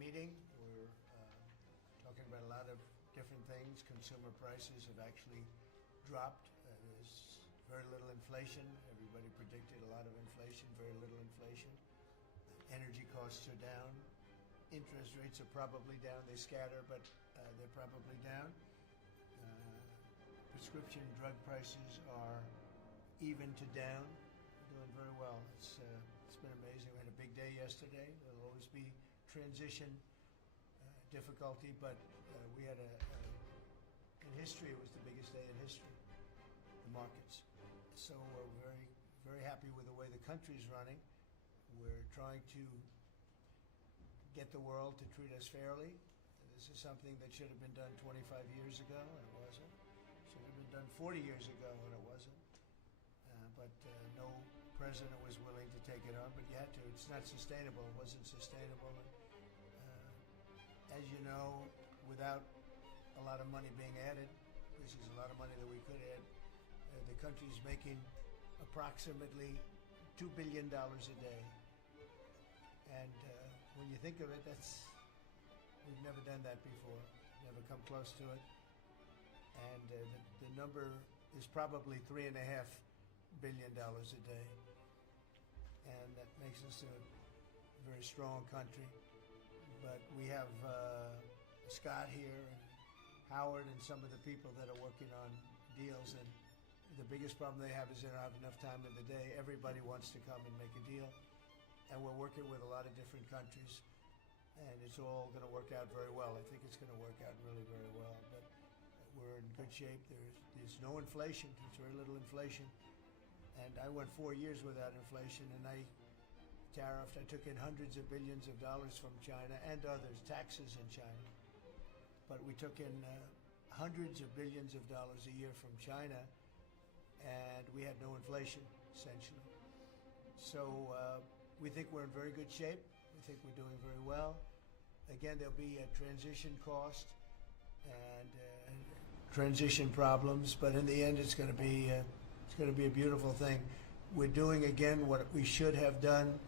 meeting. We're talking about a lot of different things. Consumer prices have actually dropped. There's very little inflation. Everybody predicted a lot of inflation, very little inflation. Energy costs are down. Interest rates are probably down. They scatter, but they're probably down. Prescription drug prices are even to down. Doing very well. It's been amazing. We had a big day yesterday. There'll always be transition difficulty, but we had in history, it was the biggest day in history, the markets. So we're very, very happy with the way the country's running. We're trying to get the world to treat us fairly. This is something that should have been done 25 years ago, and it wasn't. Should have been done 40 years ago, and it wasn't. But no president was willing to take it on, but you had to. It's not sustainable. It wasn't sustainable. As you know, without a lot of money being added, this is a lot of money that we could add, the country's making approximately $2 billion a day. And when you think of it, we've never done that before, never come close to it. And the number is probably $3.5 billion a day. And that makes us a very strong country. But we have Scott here and Howard and some of the people that are working on deals. And the biggest problem they have is they don't have enough time in the day. Everybody wants to come and make a deal. And we're working with a lot of different countries. And it's all going to work out very well. I think it's going to work out really very well. But we're in good shape. There's no inflation. There's very little inflation. And I went 4 years without inflation, and I took in hundreds of billions of dollars from China and others, taxes in China. But we took in hundreds of billions of dollars a year from China, and we had no inflation, essentially. So we think we're in very good shape. We think we're doing very well. Again, there'll be a transition cost and transition problems, but in the end, it's going to be a beautiful thing. We're doing again what we should have done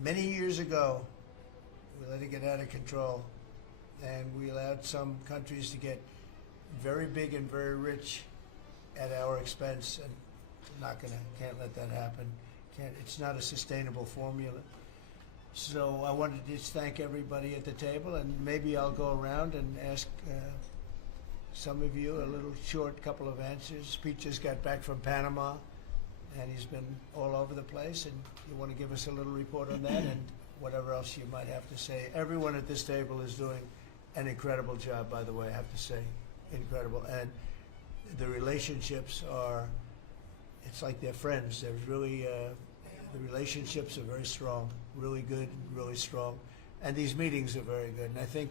many years ago. We let it get out of control, and we allowed some countries to get very big and very rich at our expense, and can't let that happen. It's not a sustainable formula. So I wanted to just thank everybody at the table, and maybe I'll go around and ask some of you a little short couple of answers. Pete just got back from Panama, and he's been all over the place, and you want to give us a little report on that and whatever else you might have to say. Everyone at this table is doing an incredible job, by the way, I have to say. Incredible. And the relationships it's like they're friends. They're really, the relationships are very strong, really good, really strong. And these meetings are very good. And I think,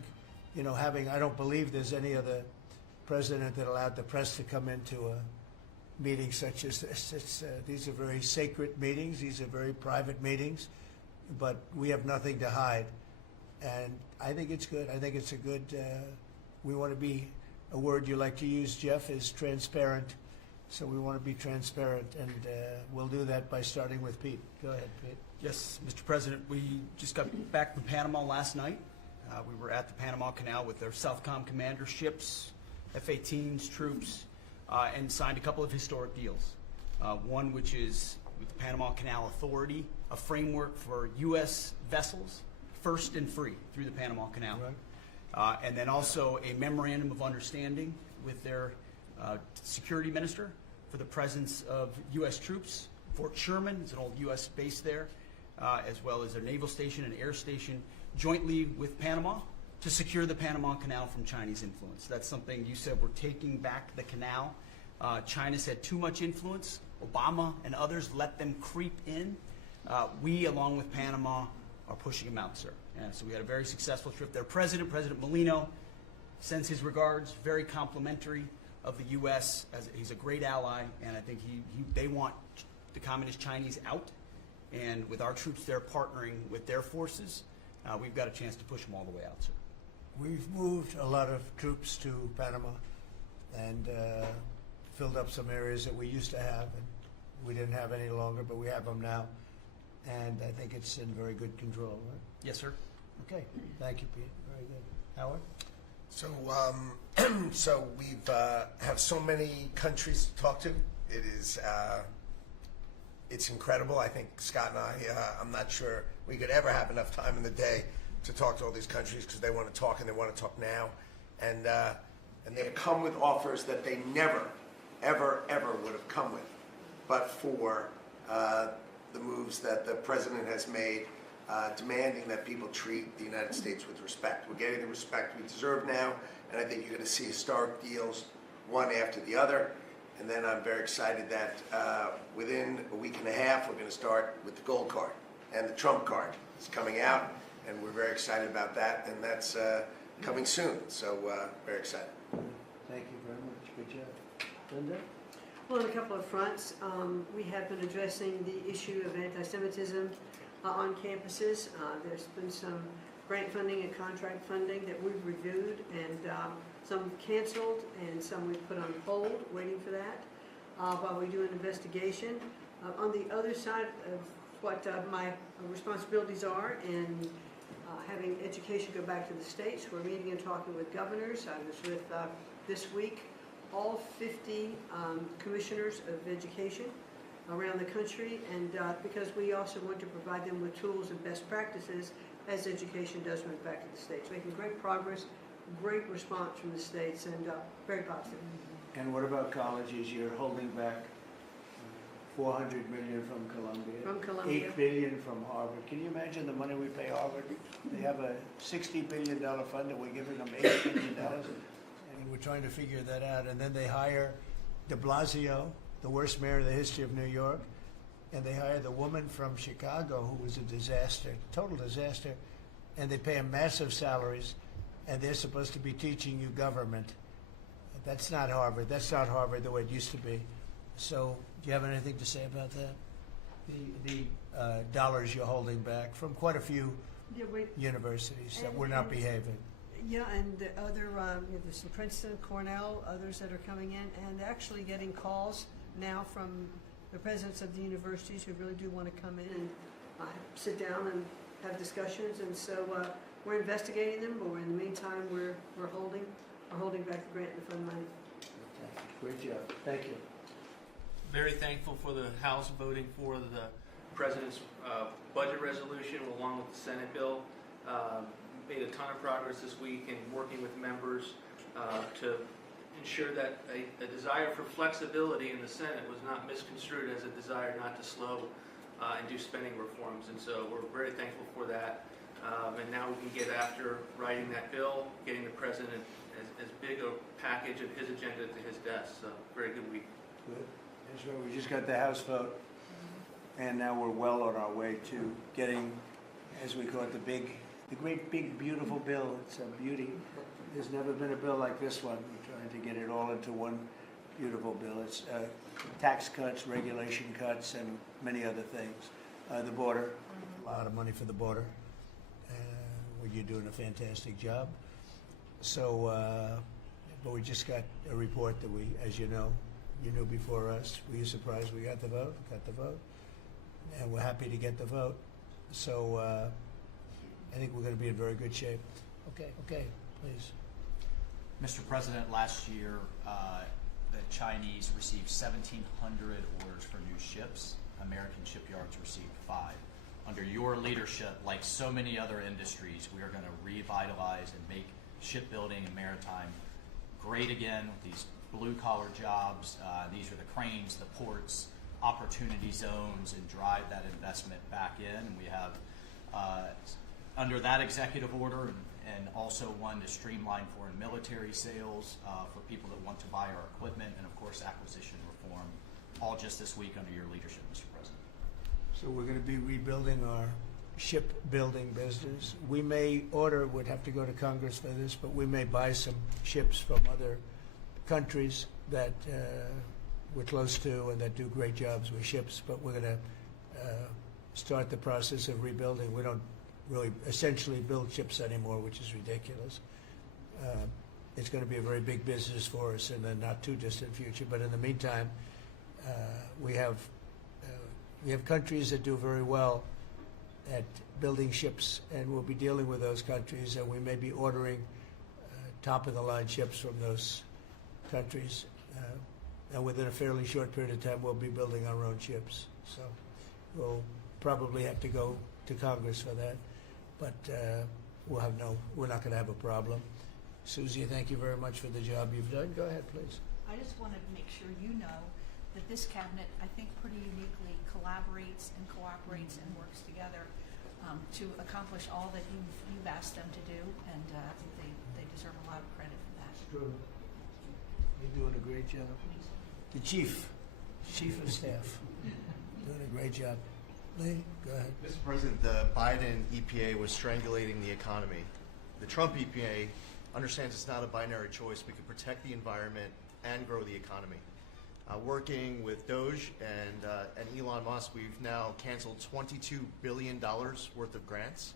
I don't believe there's any other president that allowed the press to come into a meeting such as this. These are very sacred meetings. These are very private meetings, but we have nothing to hide. And I think it's good. I think it's a good, we want to be, a word you like to use, Jeff, is transparent. So we want to be transparent, and we'll do that by starting with Pete. Go ahead, Pete. Yes, Mr. President, we just got back from Panama last night. We were at the Panama Canal with their Southcom commander ships, F-18s, troops, and signed a couple of historic deals. One which is with the Panama Canal Authority, a framework for U.S. vessels, first and free through the Panama Canal. Right. And then also a memorandum of understanding with their security minister for the presence of U.S. troops. Fort Sherman is an old U.S. base there, as well as a naval station and air station jointly with Panama to secure the Panama Canal from Chinese influence. That's something you said, we're taking back the canal. China's had too much influence. Obama and others let them creep in. We, along with Panama, are pushing them out, sir. And so we had a very successful trip there. President Molino sends his regards, very complimentary of the U.S. as he's a great ally, and I think they want the communist Chinese out, and with our troops there partnering with their forces, we've got a chance to push them all the way out, sir. We've moved a lot of troops to Panama and filled up some areas that we used to have, and we didn't have any longer, but we have them now, and I think it's in very good control, right? Yes, sir. Okay, thank you, Pete. Very good. Howard? So, so we've have so many countries to talk to. It is, it's incredible. I think Scott and I, I'm not sure we could ever have enough time in the day to talk to all these countries because they want to talk and they want to talk now, and they come with offers that they never, ever, ever would have come with, but for the moves that the president has made. Demanding that people treat the United States with respect. We're getting the respect we deserve now, and I think you're going to see historic deals, one after the other. And then I'm very excited that within a week and a half, we're going to start with the gold card and the Trump card. It's coming out, and we're very excited about that, and that's coming soon. So very excited. Thank you very much. Good job. Linda? Well, on a couple of fronts, we have been addressing the issue of anti-Semitism on campuses. There's been some grant funding and contract funding that we've reviewed, and some canceled and some we've put on hold, waiting for that, while we do an investigation. On the other side of what my responsibilities are in having education go back to the states, we're meeting and talking with governors. I was with, this week, all 50 commissioners of education around the country, and because we also want to provide them with tools and best practices as education does move back to the states. Making great progress, great response from the states, and very positive. And what about colleges? You're holding back $400 million from Columbia. From Columbia. $8 billion from Harvard. Can you imagine the money we pay Harvard? They have a $60 billion fund and we're giving them $8 billion. And we're trying to figure that out. And then they hire de Blasio, the worst mayor in the history of New York, and they hire the woman from Chicago who was a disaster, total disaster, and they pay them massive salaries, and they're supposed to be teaching you government. That's not Harvard. That's not Harvard the way it used to be. So do you have anything to say about that? The dollars you're holding back from quite a few universities that were not behaving. Yeah, and the other, there's some Princeton, Cornell, others that are coming in, and they're actually getting calls now from the presidents of the universities who really do want to come in and sit down and have discussions. And so we're investigating them, but in the meantime, we're holding back the grant and the fund money. Great job. Thank you. Very thankful for the House voting for the President's budget resolution along with the Senate bill. Made a ton of progress this week in working with members to ensure that a desire for flexibility in the Senate was not misconstrued as a desire not to slow and do spending reforms. And so we're very thankful for that. And now we can get after writing that bill, getting the President as big a package of his agenda to his desk. So very good week. Good. That's right. We just got the House vote, and now we're well on our way to getting, as we call it, the great big beautiful bill. It's a beauty. There's never been a bill like this one. We're trying to get it all into one beautiful bill. It's tax cuts, regulation cuts, and many other things. The border. A lot of money for the border. Well, you're doing a fantastic job. So, but we just got a report that we, as you know, you knew before us. Were you surprised we got the vote? Got the vote. And we're happy to get the vote. So I think we're going to be in very good shape. Okay, please. Mr. President, last year the Chinese received 1,700 orders for new ships. American shipyards received 5. Under your leadership, like so many other industries, we are going to revitalize and make shipbuilding and maritime great again with these blue-collar jobs. These are the cranes, the ports, opportunity zones, and drive that investment back in. And we have, under that executive order, and also one to streamline foreign military sales for people that want to buy our equipment, and of course acquisition reform, all just this week under your leadership, Mr. President. So we're going to be rebuilding our shipbuilding business. We may order, would have to go to Congress for this, but we may buy some ships from other countries that we're close to and that do great jobs with ships, but we're going to start the process of rebuilding. We don't really essentially build ships anymore, which is ridiculous. It's going to be a very big business for us in the not too distant future, but in the meantime, we have countries that do very well at building ships, and we'll be dealing with those countries, and we may be ordering top-of-the-line ships from those countries. And within a fairly short period of time, we'll be building our own ships. So we'll probably have to go to Congress for that, but we're not going to have a problem. Susie, thank you very much for the job you've done. Go ahead, please. I just wanted to make sure you know that this cabinet, I think, pretty uniquely collaborates and cooperates and works together to accomplish all that you've asked them to do, and I think they deserve a lot of credit for that. True. You're doing a great job. The chief of staff, doing a great job. Lee, go ahead. Mr. President, the Biden EPA was strangulating the economy. The Trump EPA understands it's not a binary choice. We can protect the environment and grow the economy. Working with Doge and Elon Musk, we've now canceled $22 billion worth of grants.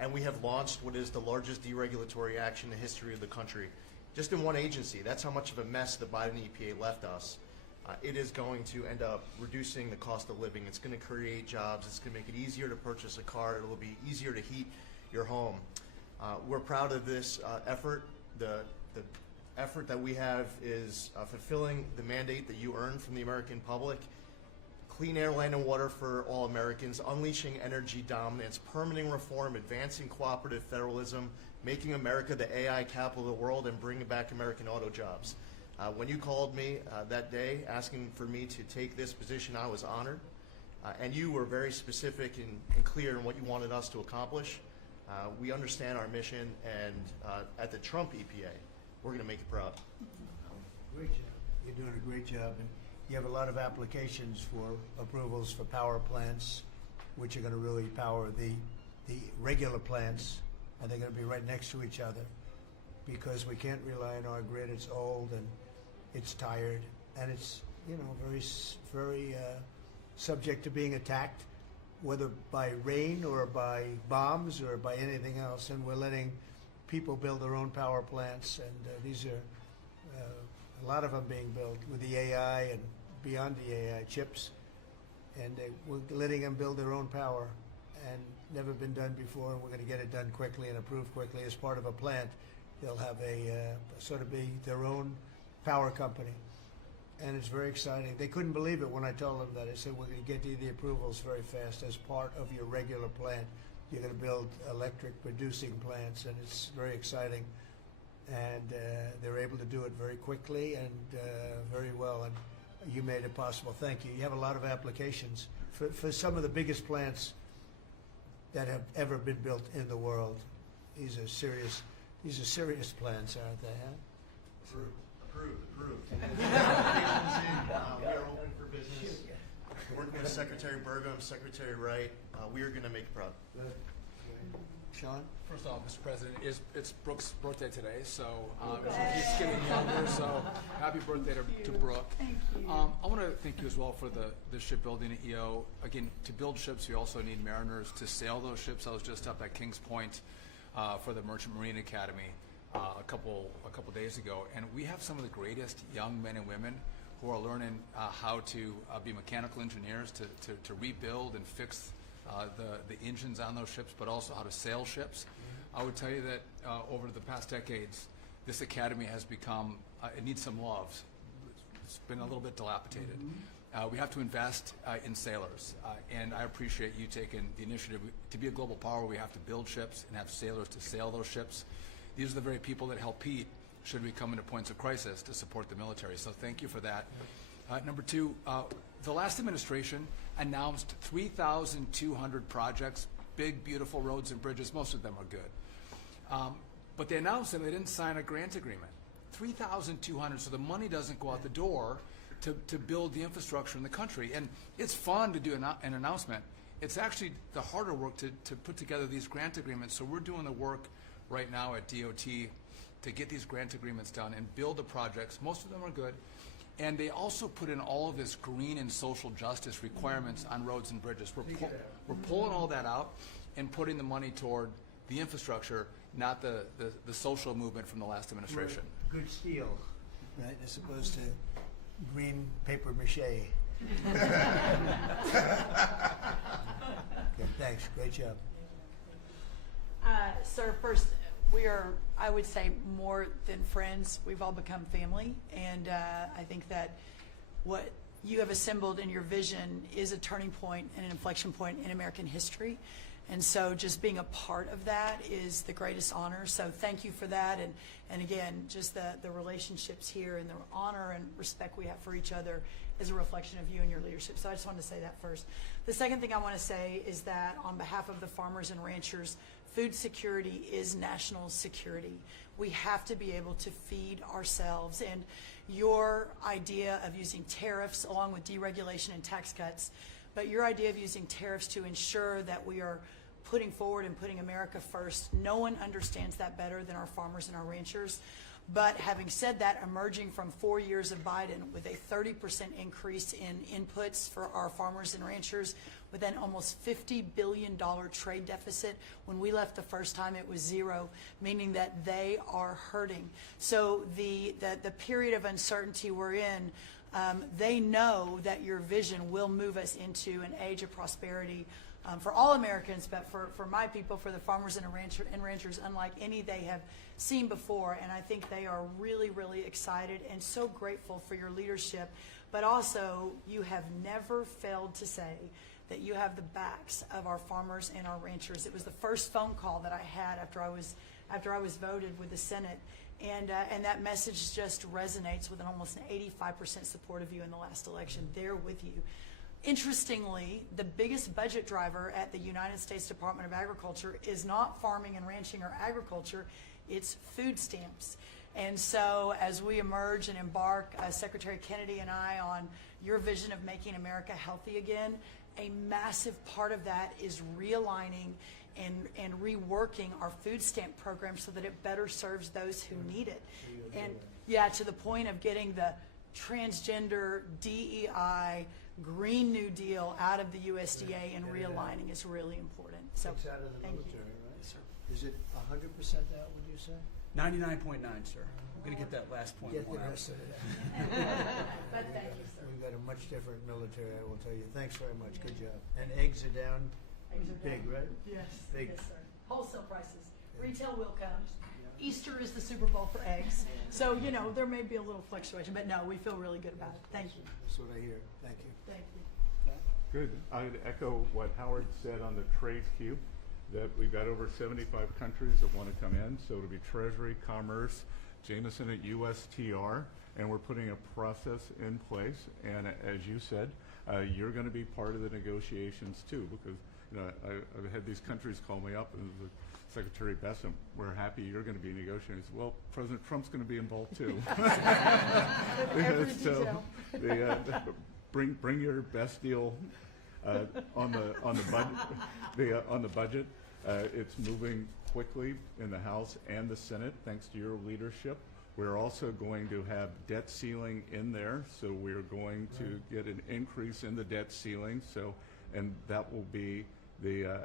And we have launched what is the largest deregulatory action in the history of the country. Just in one agency. That's how much of a mess the Biden EPA left us. It is going to end up reducing the cost of living. It's going to create jobs. It's going to make it easier to purchase a car. It will be easier to heat your home. We're proud of this effort. The effort that we have is fulfilling the mandate that you earned from the American public. Clean air, land, and water for all Americans, unleashing energy dominance, permitting reform, advancing cooperative federalism, making America the AI capital of the world, and bringing back American auto jobs. When you called me that day asking for me to take this position, I was honored. And you were very specific and clear in what you wanted us to accomplish. We understand our mission, and at the Trump EPA, we're going to make it proud. Great job. You're doing a great job. And you have a lot of applications for approvals for power plants, which are going to really power the regular plants, and they're going to be right next to each other, because we can't rely on our grid. It's old and it's tired, and it's very subject to being attacked, whether by rain or by bombs or by anything else. And we're letting people build their own power plants, and these are a lot of them being built with the AI and beyond the AI chips, and we're letting them build their own power, and never been done before. And we're going to get it done quickly and approved quickly as part of a plant. They'll have a sort of be their own power company, and it's very exciting. They couldn't believe it when I told them that. I said, we're going to get you the approvals very fast as part of your regular plant. You're going to build electric producing plants, and it's very exciting. And they're able to do it very quickly and very well, and you made it possible. Thank you. You have a lot of applications for some of the biggest plants that have ever been built in the world. These are serious plants, aren't they? Huh? Approved. We are open for business. Working with Secretary Burgum, Secretary Wright, we are going to make it proud. Good. Sean? First off, Mr. President, it's Brooke's birthday today, so she keeps getting younger, so happy birthday to Brooke. Thank you. I want to thank you as well for the shipbuilding EO. Again, to build ships, you also need mariners to sail those ships. I was just up at Kings Point for the Merchant Marine Academy a couple days ago, and we have some of the greatest young men and women who are learning how to be mechanical engineers, to rebuild and fix the engines on those ships, but also how to sail ships. I would tell you that over the past decades, this academy has become, it needs some love. It's been a little bit dilapidated. We have to invest in sailors, and I appreciate you taking the initiative. To be a global power, we have to build ships and have sailors to sail those ships. These are the very people that help Pete should we come into points of crisis to support the military. So thank you for that. Number two, the last administration announced 3,200 projects, big, beautiful roads and bridges. Most of them are good. But they announced them, they didn't sign a grant agreement. 3,200, so the money doesn't go out the door to build the infrastructure in the country. And it's fun to do an announcement. It's actually the harder work to put together these grant agreements. So we're doing the work right now at DOT to get these grant agreements done and build the projects. Most of them are good. And they also put in all of this green and social justice requirements on roads and bridges. We're pulling all that out and putting the money toward the infrastructure, not the social movement from the last administration. Good steel, right, as opposed to green paper mache. Okay, thanks. Great job. Sir, first, we are, I would say, more than friends. We've all become family, and I think that what you have assembled in your vision is a turning point and an inflection point in American history. And so just being a part of that is the greatest honor. So thank you for that. And again, just the relationships here and the honor and respect we have for each other is a reflection of you and your leadership. So I just wanted to say that first. The second thing I want to say is that on behalf of the farmers and ranchers, food security is national security. We have to be able to feed ourselves. And your idea of using tariffs along with deregulation and tax cuts, but your idea of using tariffs to ensure that we are putting forward and putting America first, no one understands that better than our farmers and our ranchers. But having said that, emerging from 4 years of Biden with a 30% increase in inputs for our farmers and ranchers, with an almost $50 billion trade deficit. When we left the first time, it was zero, meaning that they are hurting. So the period of uncertainty we're in, they know that your vision will move us into an age of prosperity for all Americans, but for my people, for the farmers and ranchers, unlike any they have seen before. And I think they are really, really excited and so grateful for your leadership. But also, you have never failed to say that you have the backs of our farmers and our ranchers. It was the first phone call that I had after I was voted with the Senate. And that message just resonates with an almost an 85% support of you in the last election. They're with you. Interestingly, the biggest budget driver at the United States Department of Agriculture is not farming and ranching or agriculture, it's food stamps. And so as we emerge and embark, Secretary Kennedy and I, on your vision of making America healthy again, a massive part of that is realigning and reworking our food stamp program so that it better serves those who need it. And yeah, to the point of getting the transgender, DEI, Green New Deal out of the USDA and realigning is really important. So It's out of the thank military, you. right? Yes, sir. Is it 100% out, would you say? 99.9, sir. I'm going to get that last point. Get the one out. rest of it. But thank you, sir. We've got a much different military, I will tell you. Thanks very much. Good job. And eggs are down. Eggs are Big, down. right? Yes, Big. yes, sir. Wholesale prices. Retail will come. Easter is the Super Bowl for eggs. So, you know, there may be a little fluctuation, but no, we feel really good about it. Thank you. That's what I hear. Thank you. Thank you. Good. I'd echo what Howard said on the trade cube, that we've got over 75 countries that want to come in. So it'll be Treasury, Commerce, Jameson at USTR, and we're putting a process in place. And as you said, you're going to be part of the negotiations too, because you know I've had these countries call me up and the Secretary Bessem, we're happy you're going to be negotiating. Well, President Trump's going to be involved too. Every So detail. bring your best deal on the budget. It's moving quickly in the House and the Senate thanks to your leadership. We're also going to have debt ceiling in there, so we're going to get an increase in the debt ceiling. So, and that will be the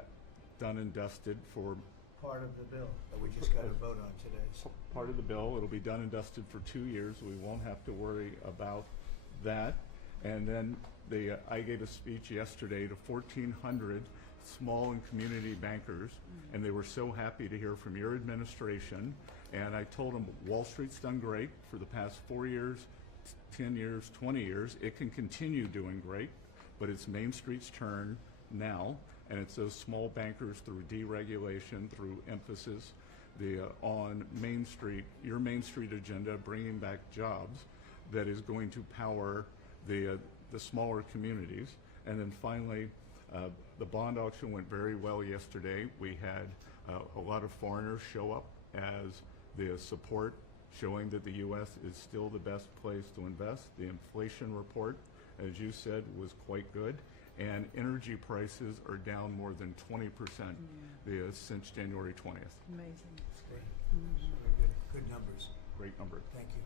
done and dusted for Part of the bill that we just got to vote on today. So part of the bill. It'll be done and dusted for 2 years. We won't have to worry about that. And then I gave a speech yesterday to 1,400 small and community bankers, and they were so happy to hear from your administration. And I told them Wall Street's done great for the past 4 years, 10 years, 20 years. It can continue doing great, but it's Main Street's turn now. And it's those small bankers through deregulation, through emphasis on Main Street, your Main Street agenda, bringing back jobs, that is going to power the smaller communities. And then finally, the bond auction went very well yesterday. We had a lot of foreigners show up as the support, showing that the U.S. is still the best place to invest. The inflation report, as you said, was quite good. And energy prices are down more than 20% since January 20th. Amazing. it's great. It's very good numbers. Great number. Thank you.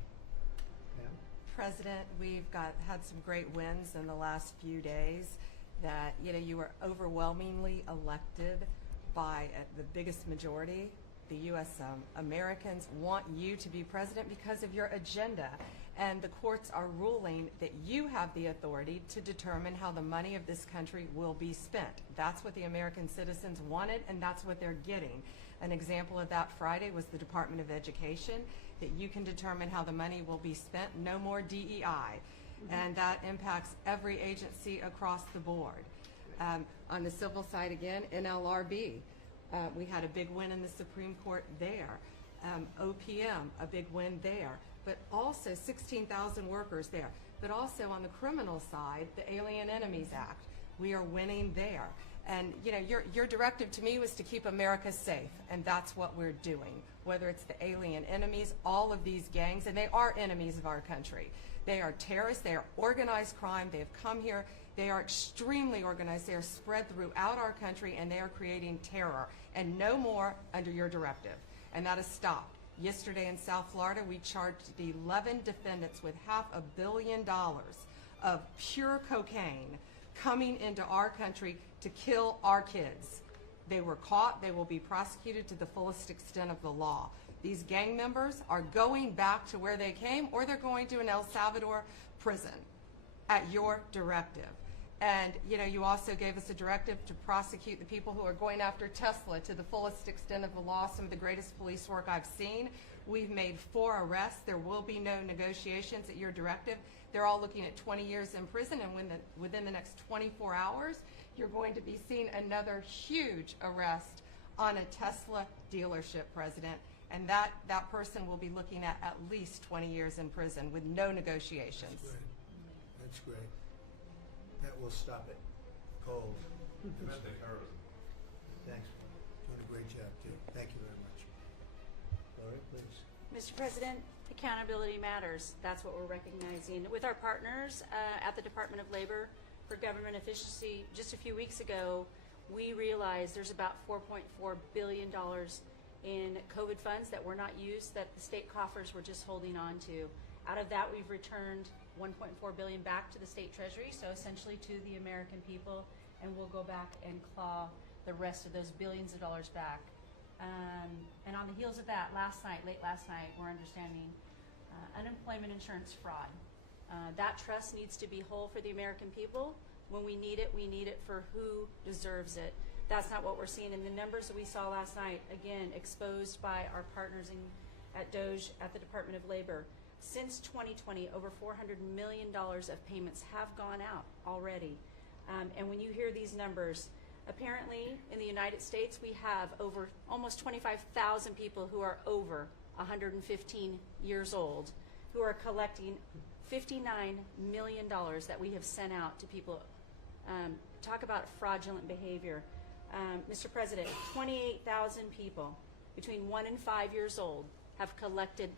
Yeah. President, we've had some great wins in the last few days. That you were overwhelmingly elected by the biggest majority. The U.S. Americans want you to be president because of your agenda. And the courts are ruling that you have the authority to determine how the money of this country will be spent. That's what the American citizens wanted, and that's what they're getting. An example of that Friday was the Department of Education, that you can determine how the money will be spent. No more DEI. And that impacts every agency across the board. On the civil side again, NLRB, we had a big win in the Supreme Court there. OPM, a big win there. But also 16,000 workers there. But also on the criminal side, the Alien Enemies Act, we are winning there. And you know, your directive to me was to keep America safe, and that's what we're doing. Whether it's the alien enemies, all of these gangs, and they are enemies of our country. They are terrorists, they are organized crime, they have come here, they are extremely organized, they are spread throughout our country, and they are creating terror. And no more under your directive. And that has stopped. Yesterday in South Florida, we charged 11 defendants with $500 million of pure cocaine coming into our country to kill our kids. They were caught. They will be prosecuted to the fullest extent of the law. These gang members are going back to where they came, or they're going to an El Salvador prison at your directive. And you know, you also gave us a directive to prosecute the people who are going after Tesla to the fullest extent of the law, some of the greatest police work I've seen. We've made 4 arrests. There will be no negotiations at your directive. They're all looking at 20 years in prison, and within the next 24 hours, you're going to be seeing another huge arrest on a Tesla dealership, President. And that person will be looking at least 20 years in prison with no negotiations. That's great. That's great. That will stop it cold. Domestic terrorism. Thanks. Doing a great job, too. Thank you very much. Laurie, please. Mr. President, accountability matters. That's what we're recognizing. With our partners at the Department of Labor for Government Efficiency, just a few weeks ago, we realized there's about $4.4 billion in COVID funds that were not used, that the state coffers were just holding on to. Out of that, we've returned $1.4 billion back to the state treasury, so essentially to the American people, and we'll go back and claw the rest of those billions of dollars back. And on the heels of that, late last night, we're understanding unemployment insurance fraud. That trust needs to be whole for the American people. When we need it for who deserves it. That's not what we're seeing in the numbers that we saw last night, again, exposed by our partners at DOJ at the Department of Labor. Since 2020, over $400 million of payments have gone out already. And when you hear these numbers, apparently in the United States, we have over almost 25,000 people who are over 115 years old who are collecting $59 million that we have sent out to people. Talk about fraudulent behavior. Mr. President, 28,000 people between 1 and 5 years old have collected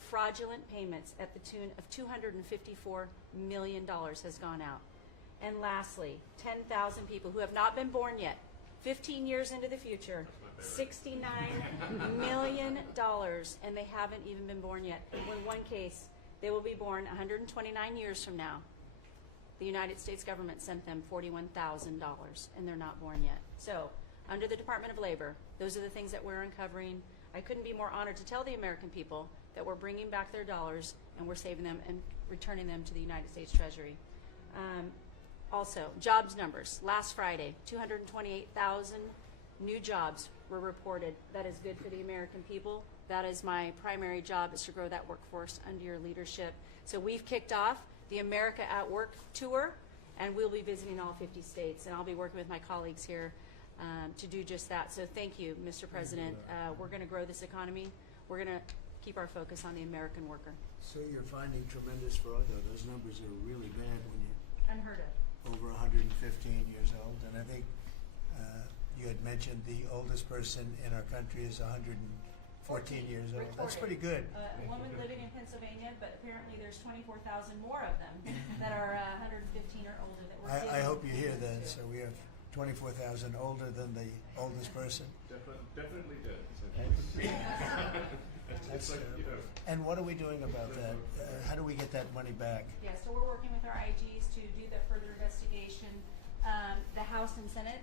fraudulent payments at the tune of $254 million has gone out. And lastly, 10,000 people who have not been born yet, 15 years into the future, $69 million, and they haven't even been born yet. In one case, they will be born 129 years from now. The United States government sent them $41,000, and they're not born yet. So, under the Department of Labor, those are the things that we're uncovering. I couldn't be more honored to tell the American people that we're bringing back their dollars and we're saving them and returning them to the United States Treasury. Also, jobs numbers. Last Friday, 228,000 new jobs were reported. That is good for the American people. That is my primary job, is to grow that workforce under your leadership. So we've kicked off the America at Work tour, and we'll be visiting all 50 states, and I'll be working with my colleagues here to do just that. So thank you, Mr. President. We're going to grow this economy. We're going to keep our focus on the American worker. So you're finding tremendous fraud, though. Those numbers are really bad when you Unheard of. over 115 years old. And I think you had mentioned the oldest person in our country is 114 years old. That's pretty good. A woman living in Pennsylvania, but apparently there's 24,000 more of them that are 115 or older that we're I hope you hear that. So we have 24,000 older than the oldest person. Definitely did. That's, and what are we doing about that? How do we get that money back? Yeah, so we're working with our IGs to do the further investigation. The House and Senate,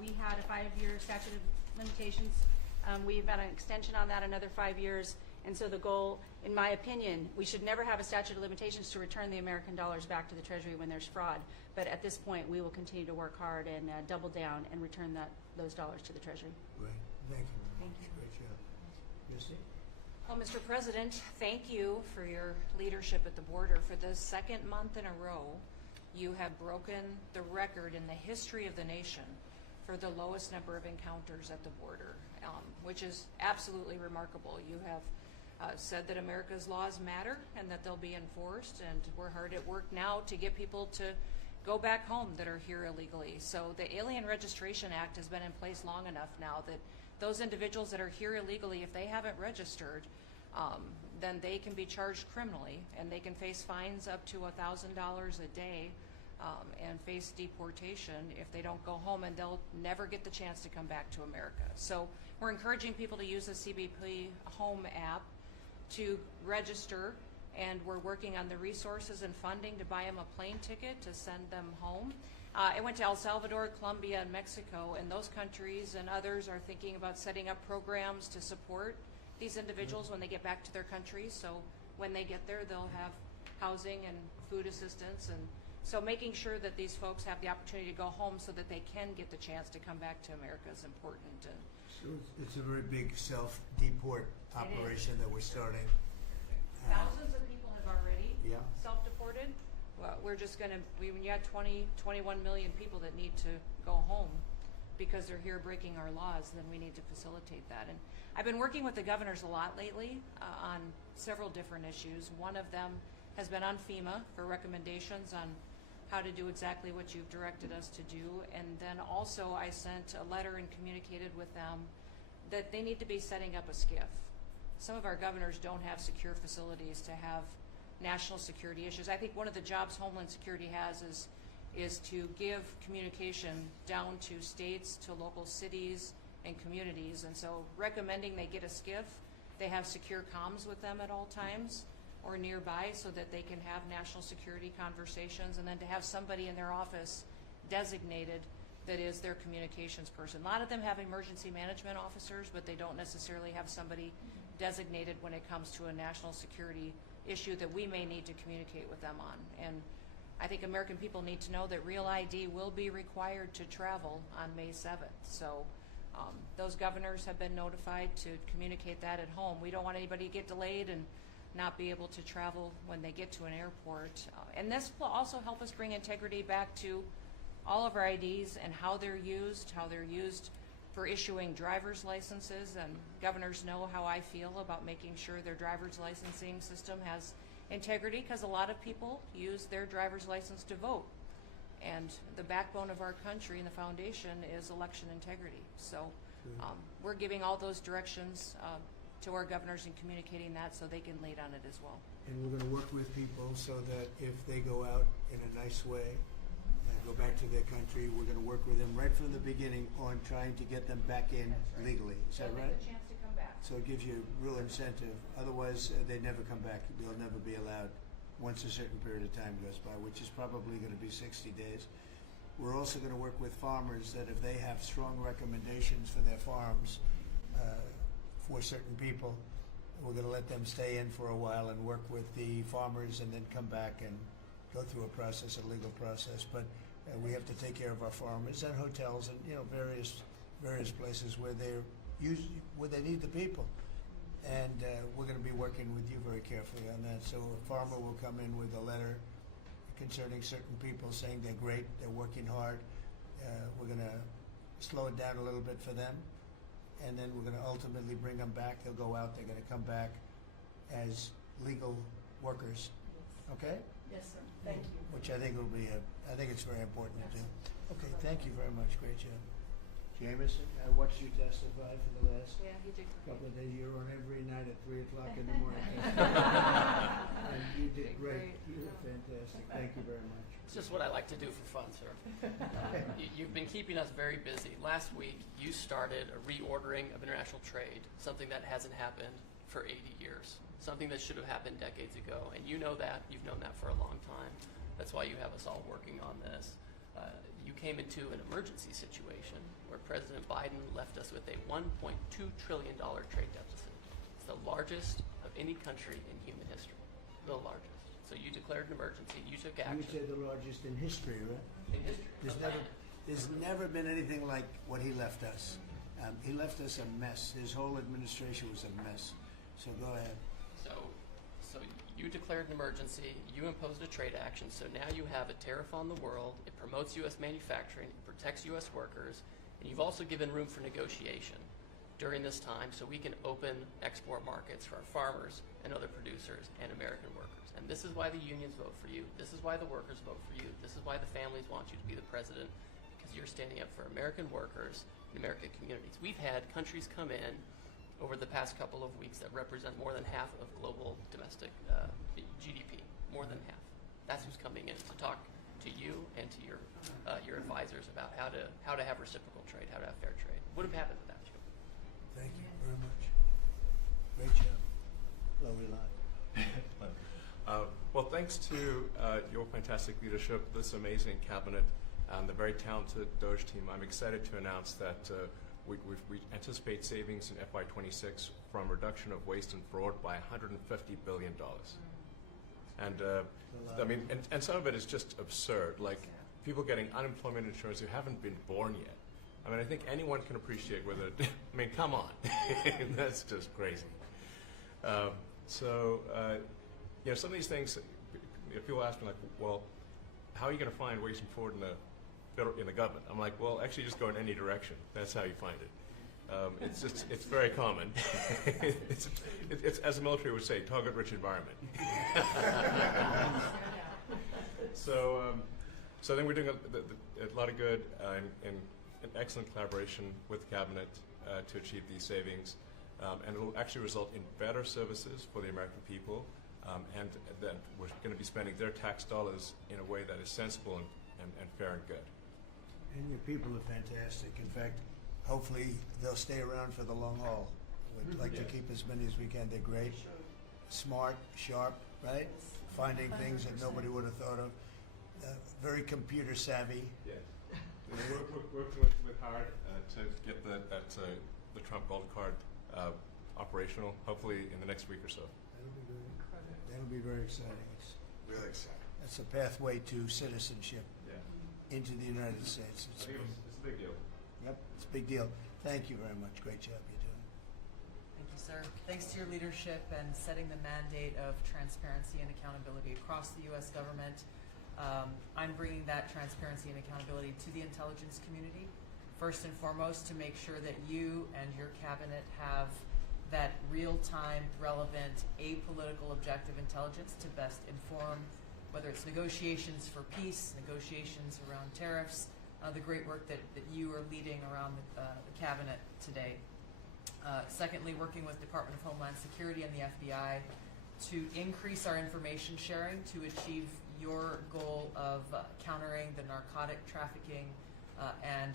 we had a 5-year statute of limitations. We've got an extension on that, another 5 years, And so the goal, in my opinion, we should never have a statute of limitations to return the American dollars back to the Treasury when there's fraud. But at this point, we will continue to work hard and double down and return those dollars to the Treasury. Right. Thank you. Thank you. Great job. Misty? Well, Mr. President, thank you for your leadership at the border. For the second month in a row, you have broken the record in the history of the nation for the lowest number of encounters at the border, which is absolutely remarkable. You have said that America's laws matter and that they'll be enforced, and we're hard at work now to get people to go back home that are here illegally. So the Alien Registration Act has been in place long enough now that those individuals that are here illegally, if they haven't registered, then they can be charged criminally, and they can face fines up to $1,000 a day and face deportation if they don't go home, and they'll never get the chance to come back to America. So we're encouraging people to use the CBP Home app to register, and we're working on the resources and funding to buy them a plane ticket to send them home. I went to El Salvador, Colombia, and Mexico, and those countries and others are thinking about setting up programs to support these individuals when they get back to their countries. So when they get there, they'll have housing and food assistance, and so making sure that these folks have the opportunity to go home so that they can get the chance to come back to America is important. And So it's a very big self-deport operation that we're starting. thousands of people have already Yeah. self-deported. Well, we're just going to, when you had 21 million people that need to go home because they're here breaking our laws, then we need to facilitate that. And I've been working with the governors a lot lately on several different issues. One of them has been on FEMA for recommendations on how to do exactly what you've directed us to do. And then also I sent a letter and communicated with them that they need to be setting up a SCIF. Some of our governors don't have secure facilities to have national security issues. I think one of the jobs Homeland Security has is to give communication down to states, to local cities and communities. And so recommending they get a SCIF, they have secure comms with them at all times or nearby so that they can have national security conversations, and then to have somebody in their office designated that is their communications person. A lot of them have emergency management officers, but they don't necessarily have somebody designated when it comes to a national security issue that we may need to communicate with them on. And I think American people need to know that Real ID will be required to travel on May 7th. So those governors have been notified to communicate that at home. We don't want anybody to get delayed and not be able to travel when they get to an airport. And this will also help us bring integrity back to all of our IDs and how they're used for issuing driver's licenses. And governors know how I feel about making sure their driver's licensing system has integrity, because a lot of people use their driver's license to vote. And the backbone of our country and the foundation is election integrity. So we're giving all those directions to our governors and communicating that so they can lead on it as well. And we're going to work with people so that if they go out in a nice way and go back to their country, we're going to work with them right from the beginning on trying to get them back in legally. Is that right? A chance to come back. So it gives you real incentive. Otherwise, they never come back. They'll never be allowed once a certain period of time goes by, which is probably going to be 60 days. We're also going to work with farmers that if they have strong recommendations for their farms for certain people, we're going to let them stay in for a while and work with the farmers and then come back and go through a process, a legal process. But we have to take care of our farmers and hotels and various places where they need the people. And we're going to be working with you very carefully on that. So a farmer will come in with a letter concerning certain people saying they're great, they're working hard. We're going to slow it down a little bit for them. And then we're going to ultimately bring them back. They'll go out. They're going to come back as legal workers. Okay? Yes, sir. Thank you. Which I think will be I think it's very important to do. Okay, thank you very much. Great job. Jameson, I watched you testify for the last couple of days. You're on every night at 3 o'clock in the morning. And you did great. You were fantastic. Thank you very much. It's just what I like to do for fun, sir. You've been keeping us very busy. Last week, you started a reordering of international trade, something that hasn't happened for 80 years, something that should have happened decades ago. And you know that. You've known that for a long time. That's why you have us all working on this. You came into an emergency situation where President Biden left us with a $1.2 trillion trade deficit. It's the largest any country in human history, the largest. So you declared an emergency, you took You action. would say the largest in history, right? In history. There's never been anything like what he left us. He left us a mess. His whole administration was a mess. So go ahead. So you declared an emergency, you imposed a trade action, so now you have a tariff on the world, it promotes U.S. manufacturing, it protects U.S. workers, and you've also given room for negotiation during this time so we can open export markets for our farmers and other producers and American workers. And this is why the unions vote for you, this is why the workers vote for you, this is why the families want you to be the president, because you're standing up for American workers and American communities. We've had countries come in over the past couple of weeks that represent more than half of global domestic GDP, more than half. That's who's coming in to talk to you and to your advisors about how to have reciprocal trade, how to have fair trade. Would have happened without you. Thank you very much. Great job. Lovely line. Well, thanks to your fantastic leadership, this amazing cabinet, and the very talented Doge team, I'm excited to announce that we anticipate savings in FY26 from reduction of waste and fraud by $150 billion. And I mean, and some of it is just absurd, like people getting unemployment insurance who haven't been born yet. I mean, I think anyone can appreciate whether, I mean, come on, that's just crazy. You know, some of these things, people ask me like, well, how are you going to find waste and fraud in the government? I'm like, well, actually just go in any direction. That's how you find it. It's very common. it's, as the military would say, target-rich environment. So I think we're doing a lot of good in excellent collaboration with the cabinet to achieve these savings, and it will actually result in better services for the American people, and that we're going to be spending their tax dollars in a way that is sensible and fair and good. And your people are fantastic. In fact, hopefully they'll stay around for the long haul. We'd like to keep as many as we can. They're great, smart, sharp, right? Finding things that nobody would have thought of. Very computer savvy. Yes. We're working with hard to get the Trump Gold Card operational, hopefully in the next week or so. That'll be very exciting. It's Really exciting. That's a pathway to citizenship Yeah. into the United States. I think it's a big deal. Yep, it's a big deal. Thank you very much. Great job you're doing. Thank you, sir. Thanks to your leadership and setting the mandate of transparency and accountability across the U.S. government. I'm bringing that transparency and accountability to the intelligence community, first and foremost, to make sure that you and your cabinet have that real-time, relevant, apolitical, objective intelligence to best inform whether it's negotiations for peace, negotiations around tariffs, the great work that you are leading around the cabinet today. Secondly, working with Department of Homeland Security and the FBI to increase our information sharing to achieve your goal of countering the narcotic trafficking and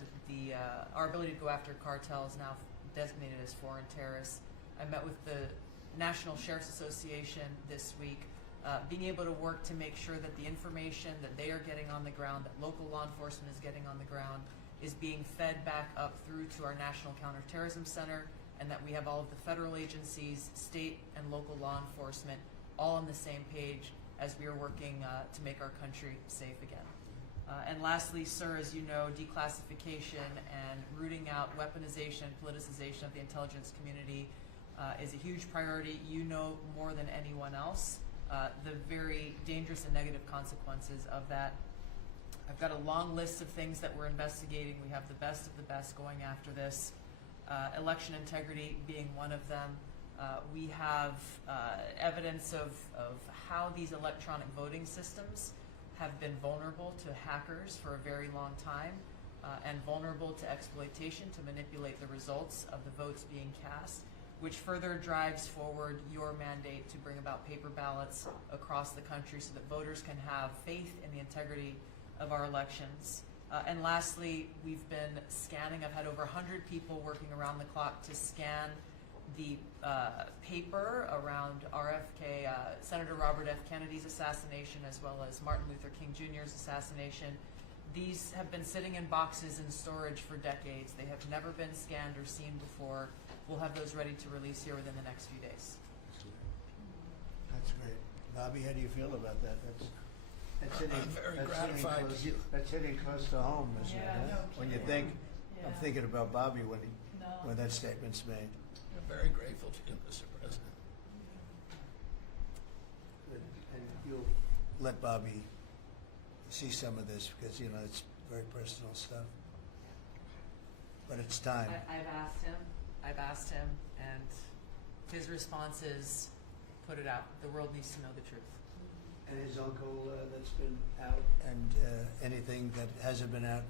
our ability to go after cartels now designated as foreign terrorists. I met with the National Sheriff's Association this week, being able to work to make sure that the information that they are getting on the ground, that local law enforcement is getting on the ground, is being fed back up through to our National Counterterrorism Center, and that we have all of the federal agencies, state and local law enforcement, all on the same page as we are working to make our country safe again. And lastly, sir, as you know, declassification and rooting out weaponization, politicization of the intelligence community is a huge priority. You know more than anyone else the very dangerous and negative consequences of that. I've got a long list of things that we're investigating. We have the best of the best going after this. Election integrity being one of them. We have evidence of how these electronic voting systems have been vulnerable to hackers for a very long time and vulnerable to exploitation to manipulate the results of the votes being cast, which further drives forward your mandate to bring about paper ballots across the country so that voters can have faith in the integrity of our elections. And lastly, we've been scanning. I've had over 100 people working around the clock to scan the paper around RFK, Senator Robert F. Kennedy's assassination, as well as Martin Luther King Jr.'s assassination. These have been sitting in boxes in storage for decades. They have never been scanned or seen before. We'll have those ready to release here within the next few days. Bobby, how do you feel about that? That's hitting, I'm very that's gratified hitting to close, hear. that's hitting close to home, isn't it? Yeah, huh? no When you kidding. think, I'm Yeah. thinking about Bobby when No. when that statement's made. I'm very grateful to you, Mr. President. And you'll let Bobby see some of this because, you know, it's very personal stuff. But it's time. I've asked him, and his response is, put it out. The world needs to know the truth. And his uncle that's been out, and anything that hasn't been out,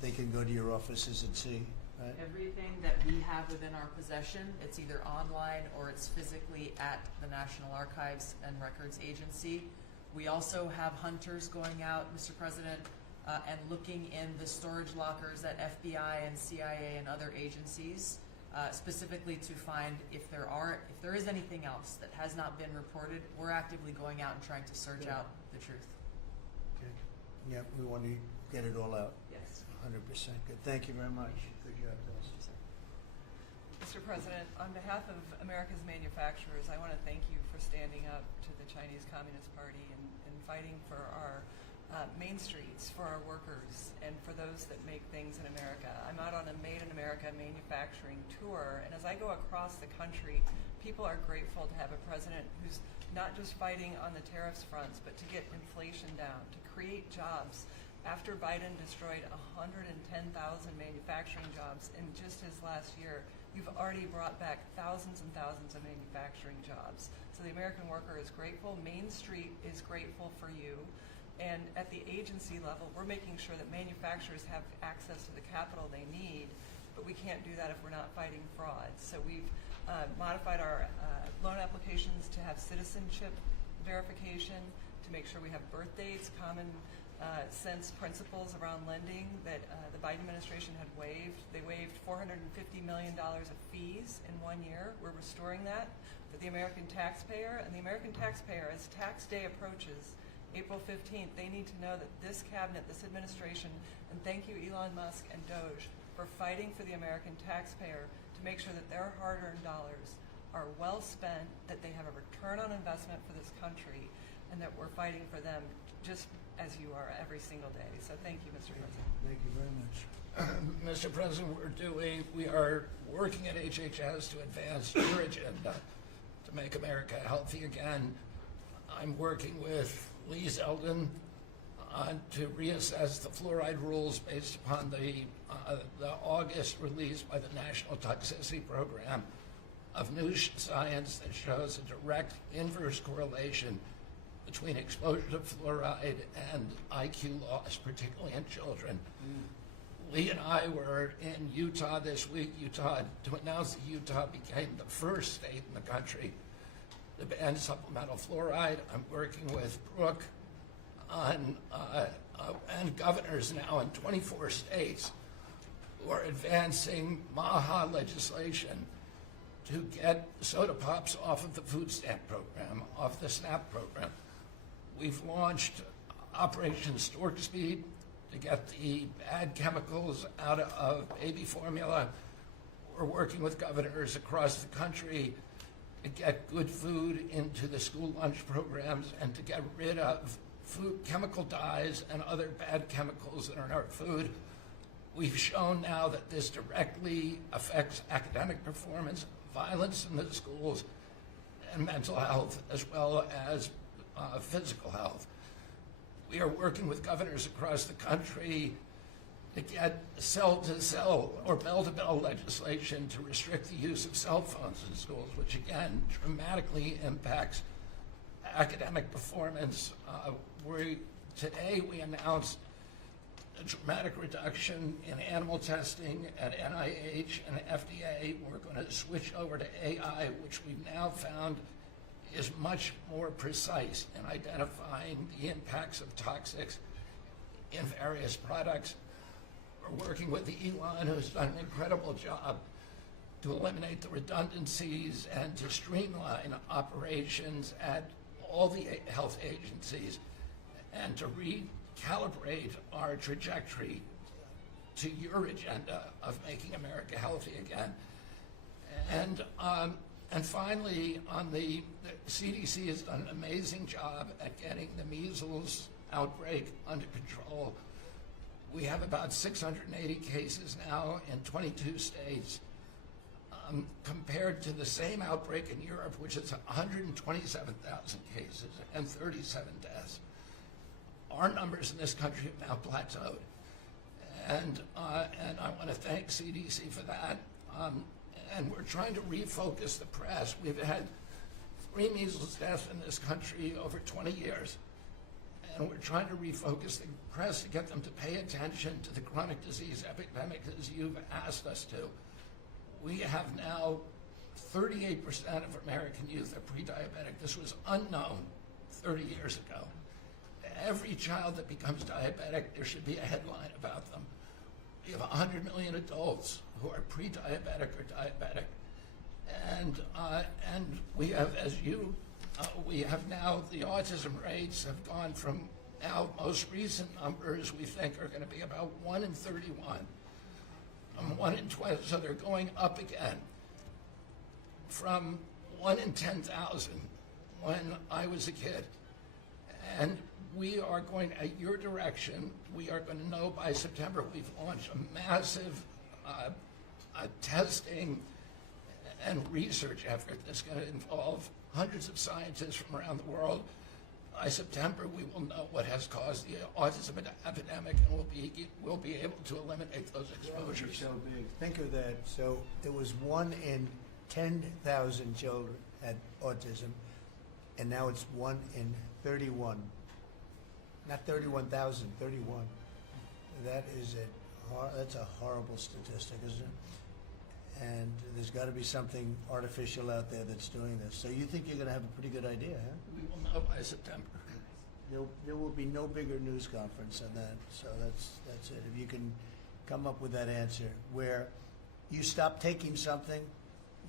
they can go to your offices and see, right? Everything that we have within our possession, it's either online or it's physically at the National Archives and Records Agency. We also have hunters going out, Mr. President, and looking in the storage lockers at FBI and CIA and other agencies, specifically to find if there is anything else that has not been reported. We're actively going out and trying to search out the truth. Okay. Yeah, we want to get it all out. Yes. 100%. Good. Thank you very much. Good job, Dennis. Mr. President, on behalf of America's manufacturers, I want to thank you for standing up to the Chinese Communist Party and fighting for our main streets, for our workers, and for those that make things in America. I'm out on a Made in America manufacturing tour, and as I go across the country, people are grateful to have a president who's not just fighting on the tariffs fronts, but to get inflation down, to create jobs. After Biden destroyed 110,000 manufacturing jobs in just his last year, you've already brought back thousands and thousands of manufacturing jobs. So the American worker is grateful. Main Street is grateful for you. And at the agency level, we're making sure that manufacturers have access to the capital they need, but we can't do that if we're not fighting fraud. So we've modified our loan applications to have citizenship verification, to make sure we have birth dates, common sense principles around lending that the Biden administration had waived. They waived $450 million of fees in 1 year. We're restoring that for the American taxpayer. And the American taxpayer, as tax day approaches, April 15th, they need to know that this cabinet, this administration, and thank you Elon Musk and Doge for fighting for the American taxpayer to make sure that their hard-earned dollars are well spent, that they have a return on investment for this country, and that we're fighting for them just as you are every single day. So thank you, Mr. President. Thank you very much. Mr. President, we are working at HHS to advance your agenda to make America healthy again. I'm working with Lee Zeldin to reassess the fluoride rules based upon the August release by the National Toxicity Program of new science that shows a direct inverse correlation between exposure to fluoride and IQ loss, particularly in children. Lee and I were in Utah this week, to announce that Utah became the first state in the country to ban supplemental fluoride. I'm working with Brooke on and governors now in 24 states who are advancing MAHA legislation to get soda pops off of the food stamp program, off the SNAP program. We've launched Operation Stork Speed to get the bad chemicals out of baby formula. We're working with governors across the country to get good food into the school lunch programs and to get rid of food chemical dyes and other bad chemicals that are in our food. We've shown now that this directly affects academic performance, violence in the schools, and mental health, as well as physical health. We are working with governors across the country to get cell-to-cell or bell-to-bell legislation to restrict the use of cell phones in schools, which again dramatically impacts academic performance. Today we announced a dramatic reduction in animal testing at NIH and FDA. We're going to switch over to AI, which we've now found is much more precise in identifying the impacts of toxics in various products. We're working with Elon, who's done an incredible job to eliminate the redundancies and to streamline operations at all the health agencies and to recalibrate our trajectory to your agenda of making America healthy again. And And finally, the CDC has done an amazing job at getting the measles outbreak under control. We have about 680 cases now in 22 states, compared to the same outbreak in Europe, which is 127,000 cases and 37 deaths. Our numbers in this country have now plateaued. And I want to thank CDC for that. And we're trying to refocus the press. We've had 3 measles deaths in this country over 20 years. And we're trying to refocus the press to get them to pay attention to the chronic disease epidemic as you've asked us to. We have now 38% of American youth are pre-diabetic. This was unknown 30 years ago. Every child that becomes diabetic, there should be a headline about them. We have 100 million adults who are pre-diabetic or diabetic. And we have, we have now, the autism rates have gone from now, most recent numbers we think are going to be about 1 in 31. 1 in 12, so they're going up again from 1 in 10,000 when I was a kid. And we are going, at your direction, we are going to know by September. We've launched a massive testing and research effort that's going to involve hundreds of scientists from around the world. By September, we will know what has caused the autism epidemic, and we'll be able to eliminate those exposures. So big. Think of that. So there was 1 in 10,000 children had autism, and now it's 1 in 31. Not 31,000, 31. That's a horrible statistic, isn't it? And there's got to be something artificial out there that's doing this. So you think you're going to have a pretty good idea, huh? We will know by September. There will be no bigger news conference than that. So that's it. If you can come up with that answer where you stop taking something,